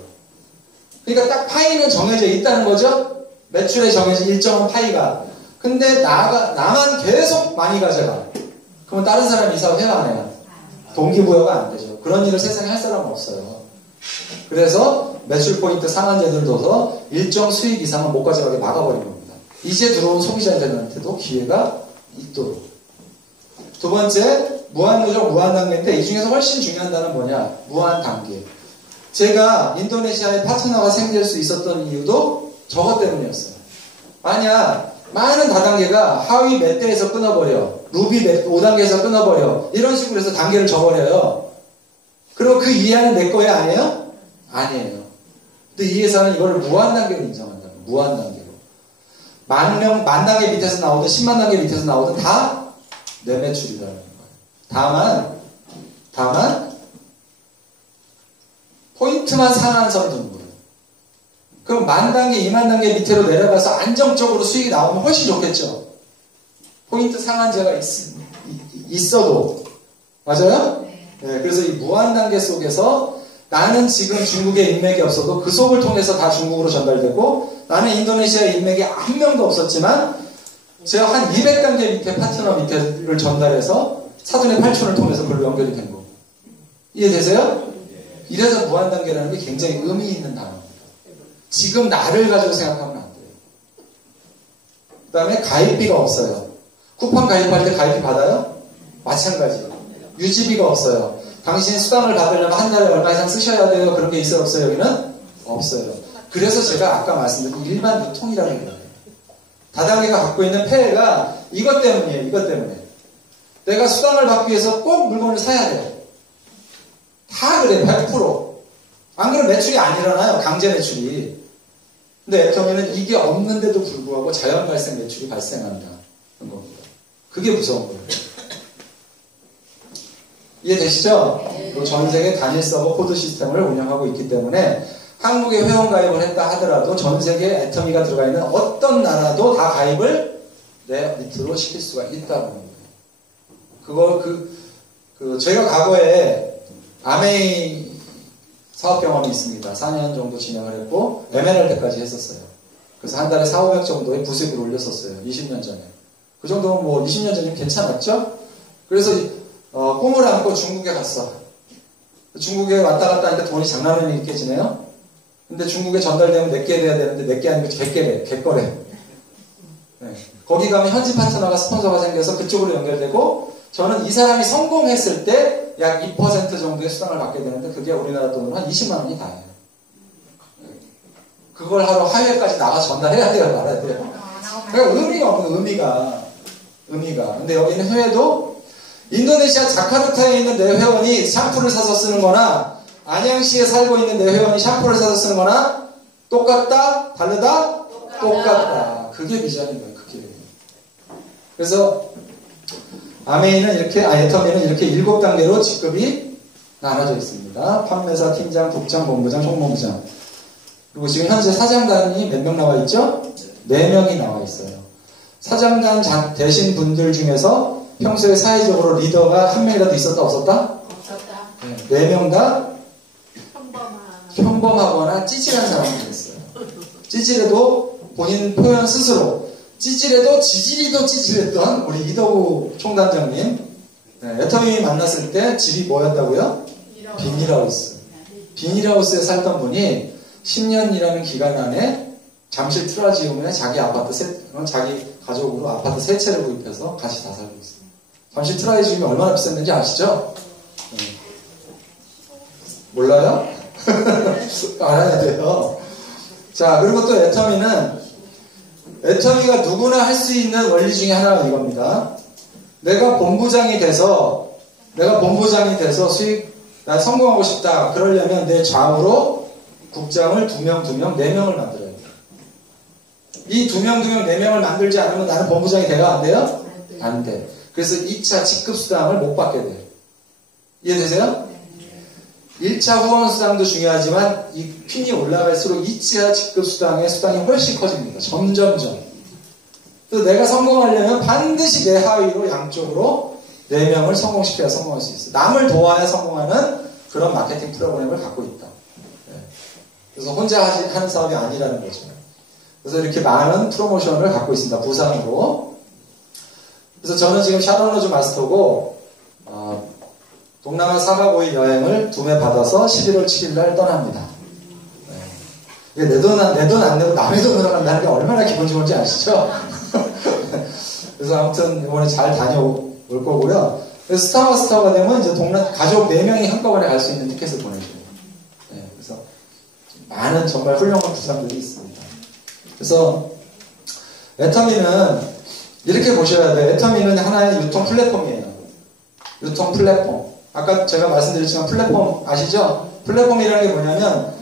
그러니까 딱 파이는 정해져 있다는 거죠? 매출에 정해진 일정한 파이가. 근데 나만 계속 많이 가져가. 그러면 다른 사람이 이 사업 해야 안 해요? 동기부여가 안 되죠. 그런 일을 세상에 할 사람은 없어요. 그래서 매출 포인트 상한 제도를 둬서 일정 수익 이상은 못 가져가게 막아버린 겁니다. 이제 들어온 소비자들한테도 기회가 있도록. 두 번째, 무한누적, 무한단계인데 이 중에서 훨씬 중요한 단어는 뭐냐? 무한단계. 제가 인도네시아에 파트너가 생길 수 있었던 이유도 저것 때문이었어요. 만약 많은 다단계가 하위 몇 대에서 끊어버려. 루비 5단계에서 끊어버려. 이런 식으로 해서 단계를 줘버려요. 그리고 그 이하는 내 거야, 아니에요? 아니에요. 근데 이 회사는 이걸 무한단계로 인정한다는 거예요. 무한단계로. 만 단계 밑에서 나오든 10만 단계 밑에서 나오든 다 내 매출이라는 거예요. 다만 포인트만 상한 선을 두는 거예요. 그럼 10,000단계, 20,000단계 밑으로 내려가서 안정적으로 수익이 나오면 훨씬 좋겠죠. 포인트 상한제가 있어도. 맞아요? 네, 그래서 이 무한단계 속에서 나는 지금 중국에 인맥이 없어도 그 속을 통해서 다 중국으로 전달되고 나는 인도네시아에 인맥이 한 명도 없었지만 제가 한 200단계 밑에 파트너 밑에를 전달해서 사돈의 8촌을 통해서 그걸로 연결이 된 거고. 이해되세요? 이래서 무한단계라는 게 굉장히 의미 있는 단어입니다. 지금 나를 가지고 생각하면 안 돼요. 그 다음에 가입비가 없어요. 쿠팡 가입할 때 가입비 받아요? 마찬가지예요. 유지비가 없어요. 당신이 수당을 받으려면 한 달에 얼마 이상 쓰셔야 돼요. 그런 게 있어요? 없어요? 여기는? 없어요. 그래서 제가 아까 말씀드린 일반 유통이라는 거예요. 다단계가 갖고 있는 폐해가 이것 때문이에요. 이것 때문에. 내가 수당을 받기 위해서 꼭 물건을 사야 돼요. 다 그래, 100%. 안 그러면 매출이 안 일어나요. 강제 매출이. 근데 애터미는 이게 없는데도 불구하고 자연 발생 매출이 발생한다는 겁니다. 그게 무서운 거예요. 이해되시죠? 그리고 전 세계 단일 서버 코드 시스템을 운영하고 있기 때문에 한국에 회원 가입을 했다 하더라도 전 세계에 애터미가 들어가 있는 어떤 나라도 다 가입을 내 밑으로 시킬 수가 있다는 거예요. 저희가 과거에 아메이 사업 경험이 있습니다. 4년 정도 진행을 했고 MNR까지 했었어요. 그래서 한 달에 400, 500 정도의 부수입을 올렸었어요. 20년 전에. 그 정도면 뭐 20년 전이면 괜찮았죠? 그래서 꿈을 안고 중국에 갔어. 중국에 왔다 갔다 하니까 돈이 장난 아니게 깨지네요. 근데 중국에 전달되면 몇 개 돼야 되는데 몇 개 아니고 100개래. 개거래. 네. 거기 가면 현지 파트너가 스폰서가 생겨서 그쪽으로 연결되고 저는 이 사람이 성공했을 때 약 2% 정도의 수당을 받게 되는데 그게 우리나라 돈으로 한 20만 원이 다예요. 그걸 하러 하회까지 나가서 전달해야 돼요, 말아야 돼요. 그러니까 의미가 없는 의미가. 근데 여기는 회원도 인도네시아 자카르타에 있는 내 회원이 샴푸를 사서 쓰는 거나 안양시에 살고 있는 내 회원이 샴푸를 사서 쓰는 거나 똑같다? 다르다? 똑같다. 그게 비전인 거예요. 그게. 그래서 아메이는 애터미는 이렇게 7단계로 직급이 나눠져 있습니다. 판매사, 팀장, 국장, 본부장, 총무부장. 그리고 지금 현재 사장단이 몇 명 나와 있죠? 4명이 나와 있어요. 사장단 되신 분들 중에서 평소에 사회적으로 리더가 한 명이라도 있었다 없었다? 없었다. 네, 4명 다 평범하거나 찌질한 사람이 됐어요. 찌질해도 본인 표현 스스로 찌질해도 지질이도 찌질했던 우리 이덕우 총단장님. 네, 애터미 만났을 때 집이 뭐였다고요? 비닐하우스. 비닐하우스에 살던 분이 10년이라는 기간 안에 잠실 트라지움에 자기 가족으로 아파트 3채를 구입해서 같이 다 살고 있어요. 잠실 트라지움이 얼마나 비쌌는지 아시죠? 네. 몰라요? 알아야 돼요. 자, 그리고 또 애터미가 누구나 할 수 있는 원리 중에 하나가 이겁니다. 내가 본부장이 돼서 난 성공하고 싶다. 그러려면 내 좌우로 국장을 2명, 4명을 만들어야 돼. 이 2명, 4명을 만들지 않으면 나는 본부장이 돼요? 안 돼요? 안 돼. 그래서 2차 직급수당을 못 받게 돼요. 이해되세요? 1차 후원수당도 중요하지만 이 핀이 올라갈수록 2차 직급수당의 수당이 훨씬 커집니다. 점점점. 그래서 내가 성공하려면 반드시 내 하위로 양쪽으로 4명을 성공시켜야 성공할 수 있어요. 남을 도와야 성공하는 그런 마케팅 프로그램을 갖고 있다. 그래서 혼자 하는 사업이 아니라는 거죠. 그래서 이렇게 많은 프로모션을 갖고 있습니다. 부상으로. 그래서 저는 지금 샤론로즈 마스터고 동남아 4박 5일 여행을 2매 받아서 11월 7일 떠납니다. 네. 내 돈 안 내고 남의 돈으로 간다는 게 얼마나 기분 좋은지 아시죠? 그래서 아무튼 이번에 잘 다녀올 거고요. 그래서 스타마스터가 되면 이제 가족 4명이 한꺼번에 갈 수 있는 티켓을 보내줘요. 네. 그래서 많은 정말 훌륭한 부상들이 있습니다. 그래서 애터미는 이렇게 보셔야 돼요. 애터미는 하나의 유통 플랫폼이에요. 유통 플랫폼. 아까 제가 말씀드렸지만 플랫폼 아시죠? 플랫폼이라는 게 뭐냐면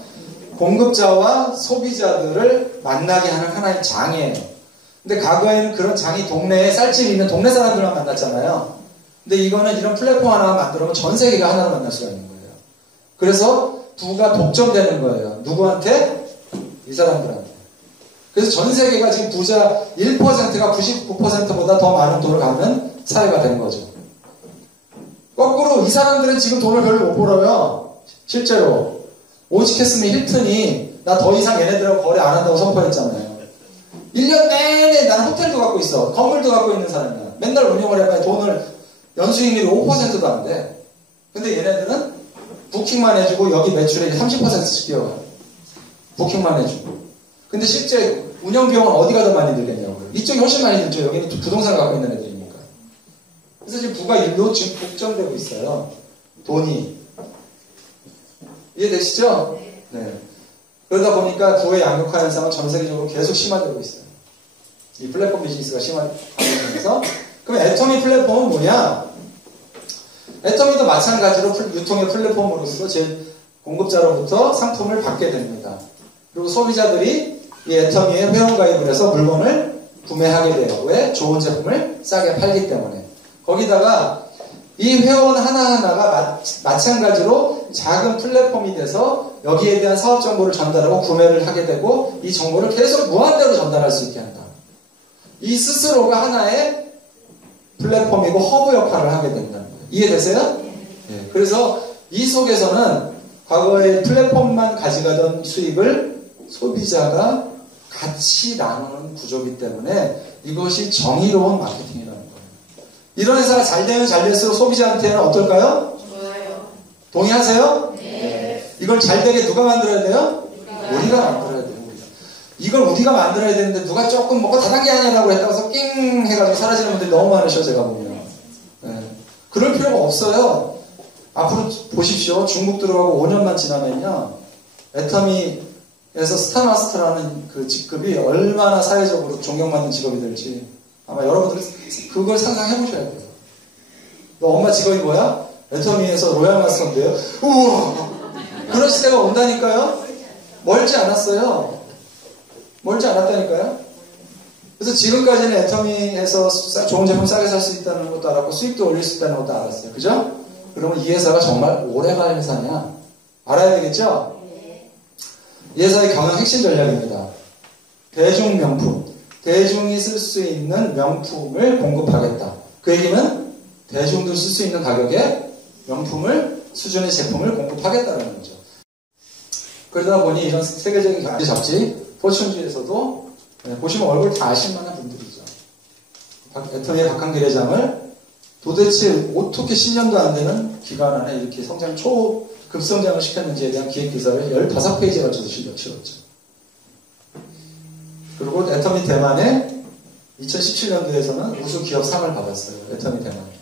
공급자와 소비자들을 만나게 하는 하나의 장이에요. 근데 과거에는 그런 장이 동네에 쌀집 있는 동네 사람들만 만났잖아요. 근데 이거는 이런 플랫폼 하나 만들어면 전 세계가 하나로 만날 수가 있는 거예요. 그래서 부가 독점되는 거예요. 누구한테? 이 사람들한테. 그래서 전 세계가 지금 부자 1%가 99%보다 더 많은 돈을 갖는 사회가 된 거죠. 거꾸로 이 사람들은 지금 돈을 별로 못 벌어요. 실제로. 오직했으면 힐튼이 나 더 이상 얘네들하고 거래 안 한다고 선포했잖아요. 1년 내내 나는 호텔도 갖고 있어. 건물도 갖고 있는 사람이야. 맨날 운영을 해봐야 돈을 연수익률이 5%도 안 돼. 근데 얘네들은 부킹만 해주고 여기 매출액이 30%씩 뛰어가요. 부킹만 해주고. 근데 실제 운영 비용은 어디가 더 많이 들겠냐고요. 이쪽이 훨씬 많이 들죠. 여기는 부동산을 갖고 있는 애들이니까. 그래서 지금 부가 일로 지금 복전되고 있어요. 돈이. 이해되시죠? 네. 그러다 보니까 부의 양극화 현상은 전 세계적으로 계속 심화되고 있어요. 이 플랫폼 비즈니스가 심화되면서. 그럼 애터미 플랫폼은 뭐냐? 애터미도 마찬가지로 유통의 플랫폼으로서 제 공급자로부터 상품을 받게 됩니다. 그리고 소비자들이 이 애터미에 회원가입을 해서 물건을 구매하게 돼요. 왜? 좋은 제품을 싸게 팔기 때문에. 거기다가 이 회원 하나하나가 마찬가지로 작은 플랫폼이 돼서 여기에 대한 사업 정보를 전달하고 구매를 하게 되고 이 정보를 계속 무한대로 전달할 수 있게 한다. 이 스스로가 하나의 플랫폼이고 허브 역할을 하게 된다는 거예요. 이해되세요? 네. 그래서 이 속에서는 과거에 플랫폼만 가져가던 수익을 소비자가 같이 나누는 구조이기 때문에 이것이 정의로운 마케팅이라는 거예요. 이런 회사가 잘 되면 잘 될수록 소비자한테는 어떨까요? 좋아요. 동의하세요? 네. 이걸 잘 되게 누가 만들어야 돼요? 우리가 만들어야 돼요. 이걸 우리가 만들어야 되는데 누가 조금 뭐가 다단계 아니라고 했다고 낑 해가지고 사라지는 분들이 너무 많으셔 제가 보면. 네. 그럴 필요가 없어요. 앞으로 보십시오. 중국 들어가고 5년만 지나면요. 애터미에서 스타마스터라는 그 직급이 얼마나 사회적으로 존경받는 직업이 될지 아마 여러분들 그걸 상상해 보셔야 돼요. 너 엄마 직업이 뭐야? 애터미에서 로얄 마스터인데요. 우와! 그런 시대가 온다니까요? 멀지 않았어요. 멀지 않았다니까요? 그래서 지금까지는 애터미에서 좋은 제품 싸게 살 수 있다는 것도 알았고 수익도 올릴 수 있다는 것도 알았어요. 그죠? 그러면 이 회사가 정말 오래갈 회사냐? 알아야 되겠죠? 이 회사의 경영 핵심 전략입니다. 대중 명품. 대중이 쓸 수 있는 명품을 공급하겠다. 그 얘기는 대중도 쓸 수 있는 가격에 명품을, 수준의 제품을 공급하겠다는 거죠. 그러다 보니 이런 세계적인 경제 잡지, 포춘지에서도 보시면 얼굴 다 아실만한 분들이죠. 애터미의 박한길 회장을 도대체 어떻게 10년도 안 되는 기간 안에 이렇게 급성장을 시켰는지에 대한 기획기사를 15페이지에 걸쳐서 실었죠. 그리고 애터미 대만에 2017년도에서는 우수 기업상을 받았어요. 애터미 대만에.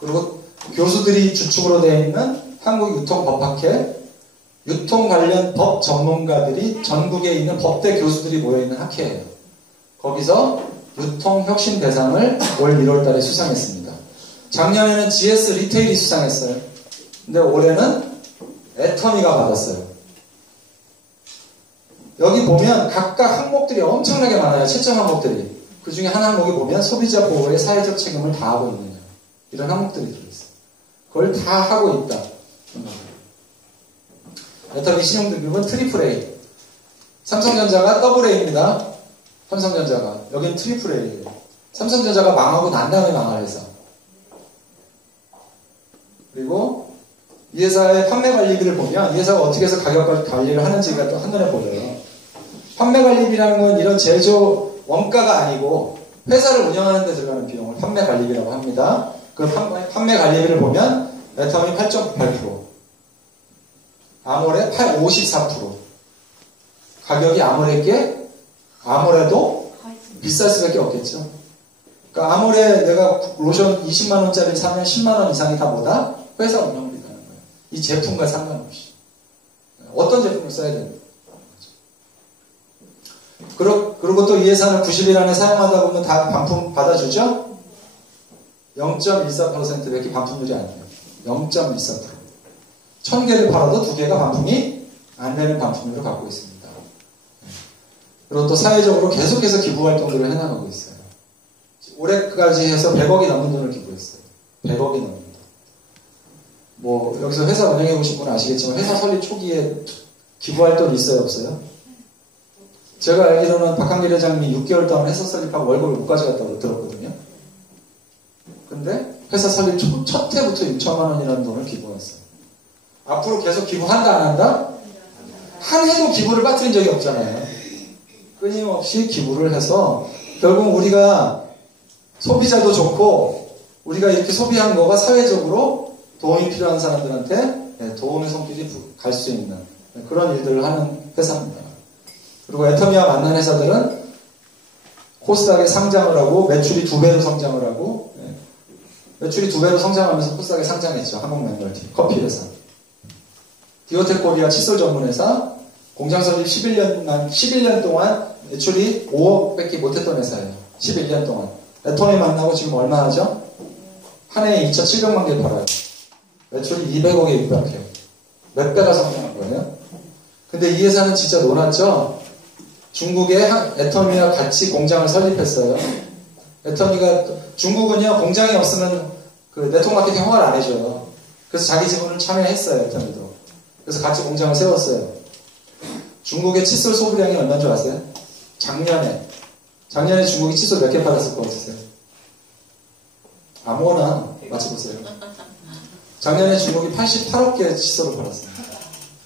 그리고 교수들이 주축으로 되어 있는 한국유통법학회, 유통 관련 법 전문가들이 전국에 있는 법대 교수들이 모여있는 학회예요. 거기서 유통혁신 대상을 올 1월 달에 수상했습니다. 작년에는 GS 리테일이 수상했어요. 근데 올해는 애터미가 받았어요. 여기 보면 각각 항목들이 엄청나게 많아요. 채점 항목들이. 그 중에 한 항목이 보면 소비자 보호에 사회적 책임을 다하고 있느냐. 이런 항목들이 들어있어요. 그걸 다 하고 있다. 애터미 신용등급은 AAA. 삼성전자가 AA입니다. 삼성전자가. 여긴 AAA예요. 삼성전자가 망하고 난 다음에 망할 회사. 그리고 이 회사의 판매 관리비를 보면 이 회사가 어떻게 해서 가격 관리를 하는지가 또 한눈에 보여요. 판매 관리비라는 건 이런 제조 원가가 아니고 회사를 운영하는 데 들어가는 비용을 판매 관리비라고 합니다. 그 판매 관리비를 보면 애터미 8.98%, 아모레 54%. 가격이 아모레도 비쌀 수밖에 없겠죠. 그러니까 아모레 내가 로션 20만원짜리 사면 10만원 이상이 다 뭐다? 회사 운영비라는 거예요. 이 제품과 상관없이. 어떤 제품을 써야 됩니까? 그리고 또 이 회사는 90일 안에 사용하다 보면 다 반품 받아주죠? 0.14%밖에 반품률이 안 돼요. 0.14%. 1000개를 팔아도 2개가 반품이 안 되는 반품률을 갖고 있습니다. 그리고 또 사회적으로 계속해서 기부 활동들을 해나가고 있어요. 올해까지 해서 100억이 넘는 돈을 기부했어요. 100억이 넘는 돈. 여기서 회사 운영해 보신 분은 아시겠지만 회사 설립 초기에 기부할 돈이 있어요, 없어요? 제가 알기로는 박한길 회장님이 6개월 동안 회사 설립하고 월급을 못 가져갔다고 들었거든요. 근데 회사 설립 첫 해부터 6천만 원이라는 돈을 기부했어요. 앞으로 계속 기부한다 안 한다? 한 해도 기부를 빠뜨린 적이 없잖아요. 끊임없이 기부를 해서 결국 우리가 소비자도 좋고 우리가 이렇게 소비한 거가 사회적으로 도움이 필요한 사람들한테 도움의 손길이 갈 수 있는 그런 일들을 하는 회사입니다. 그리고 애터미와 만난 회사들은 코스닥에 상장을 하고 매출이 2배로 성장을 하고 매출이 2배로 성장하면서 코스닥에 상장했죠. 한국맹멀티 커피 회사. 디오텍 코리아 칫솔 전문 회사 공장 설립 11년 동안 매출이 5억밖에 못했던 회사예요. 11년 동안. 애터미 만나고 지금 얼마 하죠? 한 해에 2,700만 개 팔아요. 매출이 200억에 육박해요. 몇 배가 성장한 거예요? 근데 이 회사는 진짜 놀았죠? 중국에 애터미와 같이 공장을 설립했어요. 애터미가, 중국은요, 공장이 없으면 그 네트워크 마케팅 허가를 안 해줘요. 그래서 자기 지분을 참여했어요, 애터미도. 그래서 같이 공장을 세웠어요. 중국의 칫솔 소비량이 얼마인 줄 아세요? 작년에 중국이 칫솔 몇 개 팔았을 것 같으세요? 아무거나 맞춰보세요. 작년에 중국이 88억 개 칫솔을 팔았어요.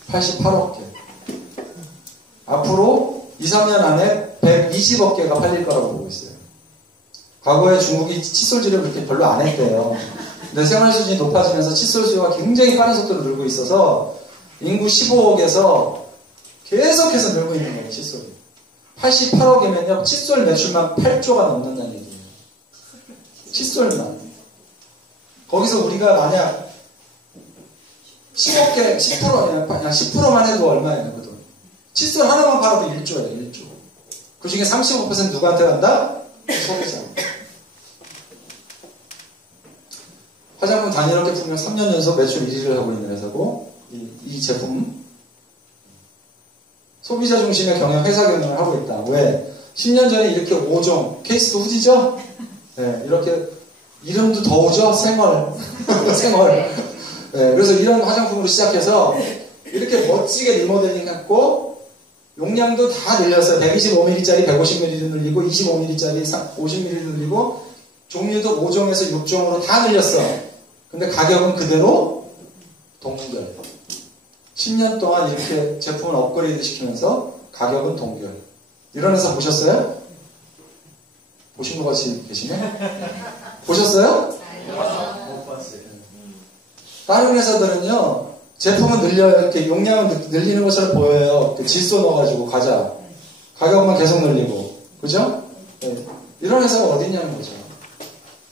88억 개. 앞으로 2, 3년 안에 120억 개가 팔릴 거라고 보고 있어요. 과거에 중국이 칫솔질을 그렇게 별로 안 했대요. 근데 생활 수준이 높아지면서 칫솔 수요가 굉장히 빠른 속도로 늘고 있어서 인구 15억에서 계속해서 늘고 있는 거예요, 칫솔이. 88억이면요, 칫솔 매출만 8조가 넘는다는 얘기예요. 칫솔만. 거기서 우리가 만약 10억 개, 10%만 해도 얼마예요, 그 돈? 칫솔 하나만 팔아도 1조예요, 1조. 그 중에 35% 누구한테 간다? 소비자. 화장품 단일화게 품명 3년 연속 매출 1위를 하고 있는 회사고, 이 제품. 소비자 중심의 경영, 회사 경영을 하고 있다. 왜? 10년 전에 이렇게 5종, 케이스도 후지죠? 네, 이렇게, 이름도 더우죠? 생얼. 생얼. 네, 그래서 이런 화장품으로 시작해서 이렇게 멋지게 리모델링 했고 용량도 다 늘렸어요. 125ml짜리 150ml 늘리고 25ml짜리 50ml 늘리고 종류도 5종에서 6종으로 다 늘렸어. 근데 가격은 그대로 동결. 10년 동안 이렇게 제품을 업그레이드 시키면서 가격은 동결. 이런 회사 보셨어요? 보신 것 같이 계시네? 보셨어요? 못 봤어요. 다른 회사들은요, 제품은 늘려요. 이렇게 용량을 늘리는 것처럼 보여요. 질소 넣어가지고 가자. 가격만 계속 늘리고. 그죠? 네. 이런 회사가 어디 있냐는 거죠.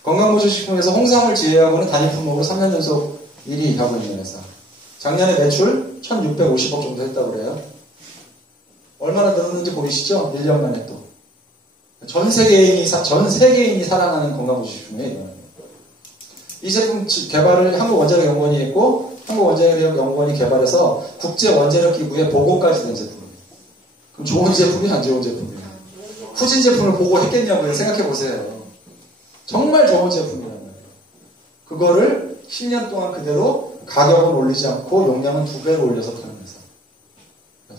건강보조식품에서 홍삼을 제외하고는 단일 품목으로 3년 연속 1위 하고 있는 회사. 작년에 매출 1,650억 정도 했다고 그래요. 얼마나 늘었는지 보이시죠? 1년 만에 또. 전 세계인이 사랑하는 건강보조식품이에요, 이거는. 이 제품 개발을 한국원자력연구원이 했고 한국원자력연구원이 개발해서 국제원자력기구에 보고까지 된 제품이에요. 그럼 좋은 제품이 안 좋은 제품이에요? 후진 제품을 보고했겠냐고요. 생각해보세요. 정말 좋은 제품이란 말이에요. 그거를 10년 동안 그대로 가격을 올리지 않고 용량은 2배로 올려서 파는 회사.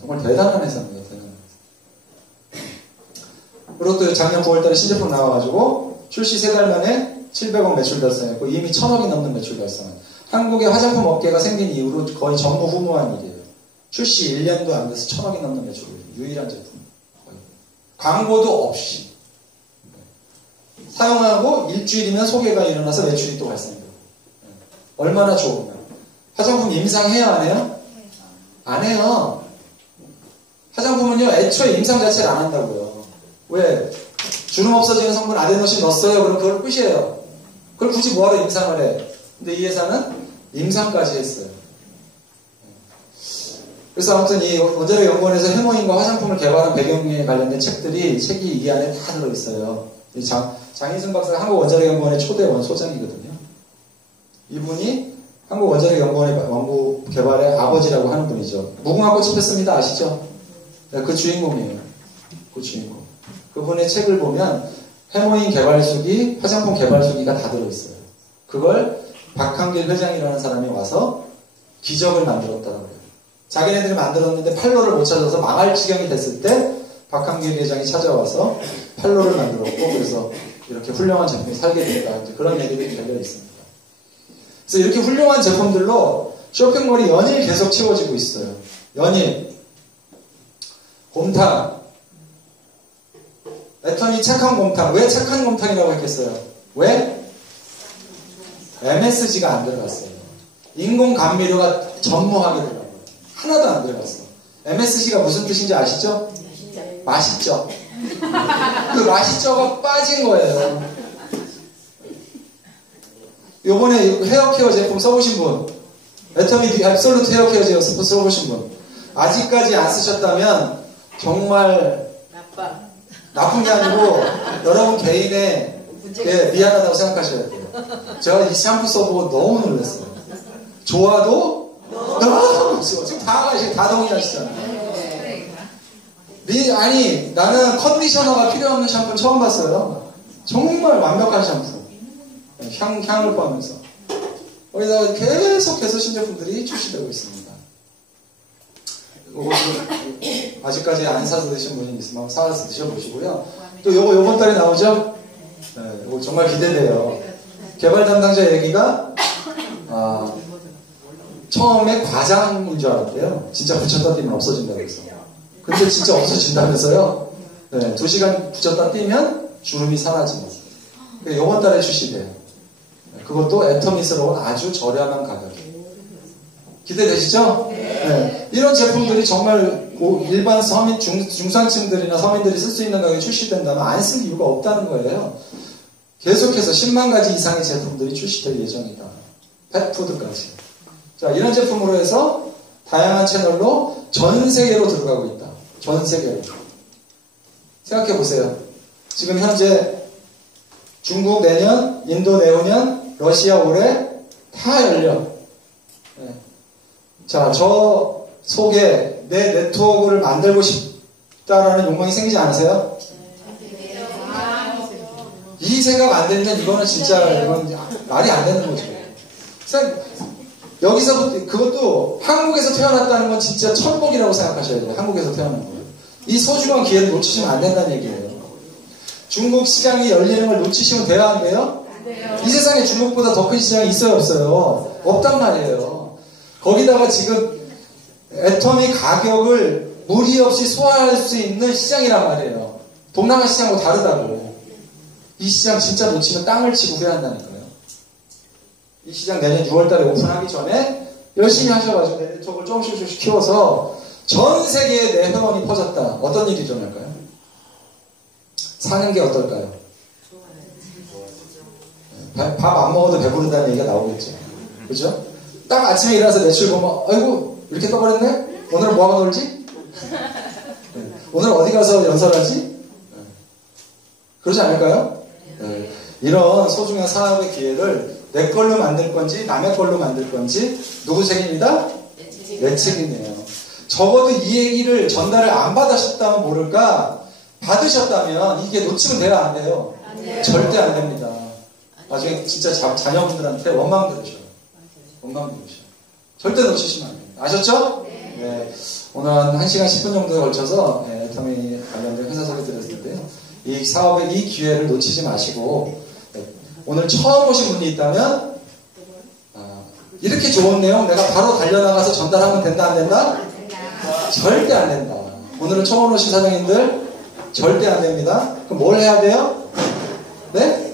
정말 대단한 회사입니다. 대단한 회사. 그리고 또 작년 9월달에 신제품 나와가지고 출시 3달 만에 700억 매출 달성했고 이미 1,000억이 넘는 매출 달성한 한국의 화장품 업계가 생긴 이후로 거의 전무후무한 일이에요. 출시 1년도 안 돼서 1,000억이 넘는 매출을 유일한 제품. 거의. 광고도 없이 사용하고 일주일이면 소개가 일어나서 매출이 또 발생돼요. 얼마나 좋으면. 화장품 임상해요? 안 해요? 안 해요. 화장품은요 애초에 임상 자체를 안 한다고요. 왜? 주름 없어지는 성분 아데노신 넣었어요. 그럼 그걸 끝이에요. 그걸 굳이 뭐하러 임상을 해? 근데 이 회사는 임상까지 했어요. 그래서 아무튼 이 원자력연구원에서 해모인과 화장품을 개발한 배경에 관련된 책이 이 안에 다 들어있어요. 장인순 박사가 한국원자력연구원의 초대 원소장이거든요. 이분이 한국원자력연구원의 연구 개발의 아버지라고 하는 분이죠. 무궁화꽃이 폈습니다. 아시죠? 네, 그 주인공이에요. 그 주인공. 그분의 책을 보면 해모인 개발수기, 화장품 개발수기가 다 들어있어요. 그걸 박한길 회장이라는 사람이 와서 기적을 만들었다고 해요. 자기네들이 만들었는데 판로를 못 찾아서 망할 지경이 됐을 때 박한길 회장이 찾아와서 판로를 만들었고 그래서 이렇게 훌륭한 제품이 살게 됐다. 그런 얘기들이 달려 있습니다. 그래서 이렇게 훌륭한 제품들로 쇼핑몰이 연일 계속 채워지고 있어요. 연일. 곰탕. 애터미 착한 곰탕. 왜 착한 곰탕이라고 했겠어요? 왜? MSG가 안 들어갔어요. 인공 감미료가 전무하게 들어가요. 하나도 안 들어갔어. MSG가 무슨 뜻인지 아시죠? 맛있죠. 그 맛있죠가 빠진 거예요. 요번에 헤어케어 제품 써보신 분, 애터미 앱솔루트 헤어케어 제품 써보신 분, 아직까지 안 쓰셨다면 정말 나쁜 게 아니고 여러분 개인의 미안하다고 생각하셔야 돼요. 제가 이 샴푸 써보고 너무 놀랐어요. 좋아도 너무 좋아. 지금 다 동의하시잖아요. 아니 나는 컨디셔너가 필요 없는 샴푸 처음 봤어요. 정말 완벽한 샴푸. 향을 포함해서 거기다가 계속해서 신제품들이 출시되고 있습니다. 이것도 아직까지 안 사서 드신 분이 있으면 사서 드셔보시고요. 또 요번 달에 나오죠? 네, 이거 정말 기대돼요. 개발 담당자 얘기가 처음에 과장인 줄 알았대요. 진짜 붙였다 뛰면 없어진다고 해서. 근데 진짜 없어진다면서요? 네, 2시간 붙였다 뛰면 주름이 사라집니다. 이번 달에 출시돼요. 그것도 애터미스러운 아주 저렴한 가격에. 기대되시죠? 네. 이런 제품들이 정말 일반 서민, 중산층들이나 서민들이 쓸 수 있는 가격에 출시된다면 안 쓸 이유가 없다는 거예요. 계속해서 10만 가지 이상의 제품들이 출시될 예정이다. 펫푸드까지. 자, 이런 제품으로 해서 다양한 채널로 전 세계로 들어가고 있다. 전 세계로. 생각해 보세요. 지금 현재 중국 내년, 인도 내후년, 러시아 올해 다 열려. 네. 자, 저 속에 내 네트워크를 만들고 싶다라는 욕망이 생기지 않으세요? 이 생각 안 되면 이거는 진짜 이건 말이 안 되는 거죠. 여기서부터 그것도 한국에서 태어났다는 건 진짜 천복이라고 생각하셔야 돼요. 한국에서 태어난 거예요. 이 소중한 기회를 놓치시면 안 된다는 얘기예요. 중국 시장이 열리는 걸 놓치시면 돼야 한대요. 이 세상에 중국보다 더 큰 시장이 있어요, 없어요? 없단 말이에요. 거기다가 지금 애터미 가격을 무리 없이 소화할 수 있는 시장이란 말이에요. 동남아 시장하고 다르다고. 이 시장 진짜 놓치면 땅을 치고 후회한다니까요. 이 시장 내년 6월달에 오픈하기 전에 열심히 하셔가지고 내 네트워크를 조금씩 키워서 전 세계에 내 회원이 퍼졌다. 어떤 일이 일어날까요? 사는 게 어떨까요? 밥 안 먹어도 배부른다는 얘기가 나오겠죠. 그죠? 딱 아침에 일어나서 매출 보면 아이고 이렇게 떠버렸네? 오늘 뭐하고 놀지? 오늘 어디 가서 연설하지? 그러지 않을까요? 네. 이런 소중한 사업의 기회를 내 걸로 만들 건지 남의 걸로 만들 건지 누구 책임이다? 내 책임이에요. 적어도 이 얘기를 전달을 안 받으셨다면 모를까 받으셨다면 이게 놓치면 돼야 안 돼요? 절대 안 됩니다. 나중에 진짜 자녀분들한테 원망 들으셔요. 원망 들으셔요. 절대 놓치시면 안 됩니다. 아셨죠? 네. 오늘 한 1시간 10분 정도에 걸쳐서 애터미 관련된 회사 소개 드렸는데요. 이 사업의 이 기회를 놓치지 마시고 오늘 처음 오신 분이 있다면 이렇게 좋은 내용 내가 바로 달려나가서 전달하면 된다 안 된다? 절대 안 된다. 오늘은 처음 오신 사장님들 절대 안 됩니다. 그럼 뭘 해야 돼요? 네?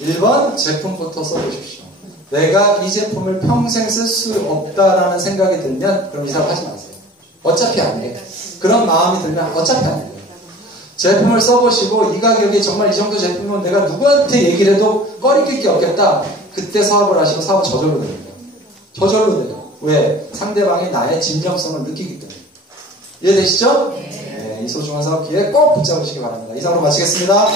1번 제품부터 써보십시오. 내가 이 제품을 평생 쓸 수 없다라는 생각이 들면 그럼 이 사업 하지 마세요. 어차피 안 돼. 그런 마음이 들면 어차피 안 돼요. 제품을 써보시고 이 가격에 정말 이 정도 제품은 내가 누구한테 얘기를 해도 꺼리낄 게 없겠다. 그때 사업을 하시고 사업은 저절로 됩니다. 저절로 돼요. 왜? 상대방이 나의 진정성을 느끼기 때문에. 이해되시죠? 네. 이 소중한 사업 기회 꼭 붙잡으시기 바랍니다. 이상으로 마치겠습니다.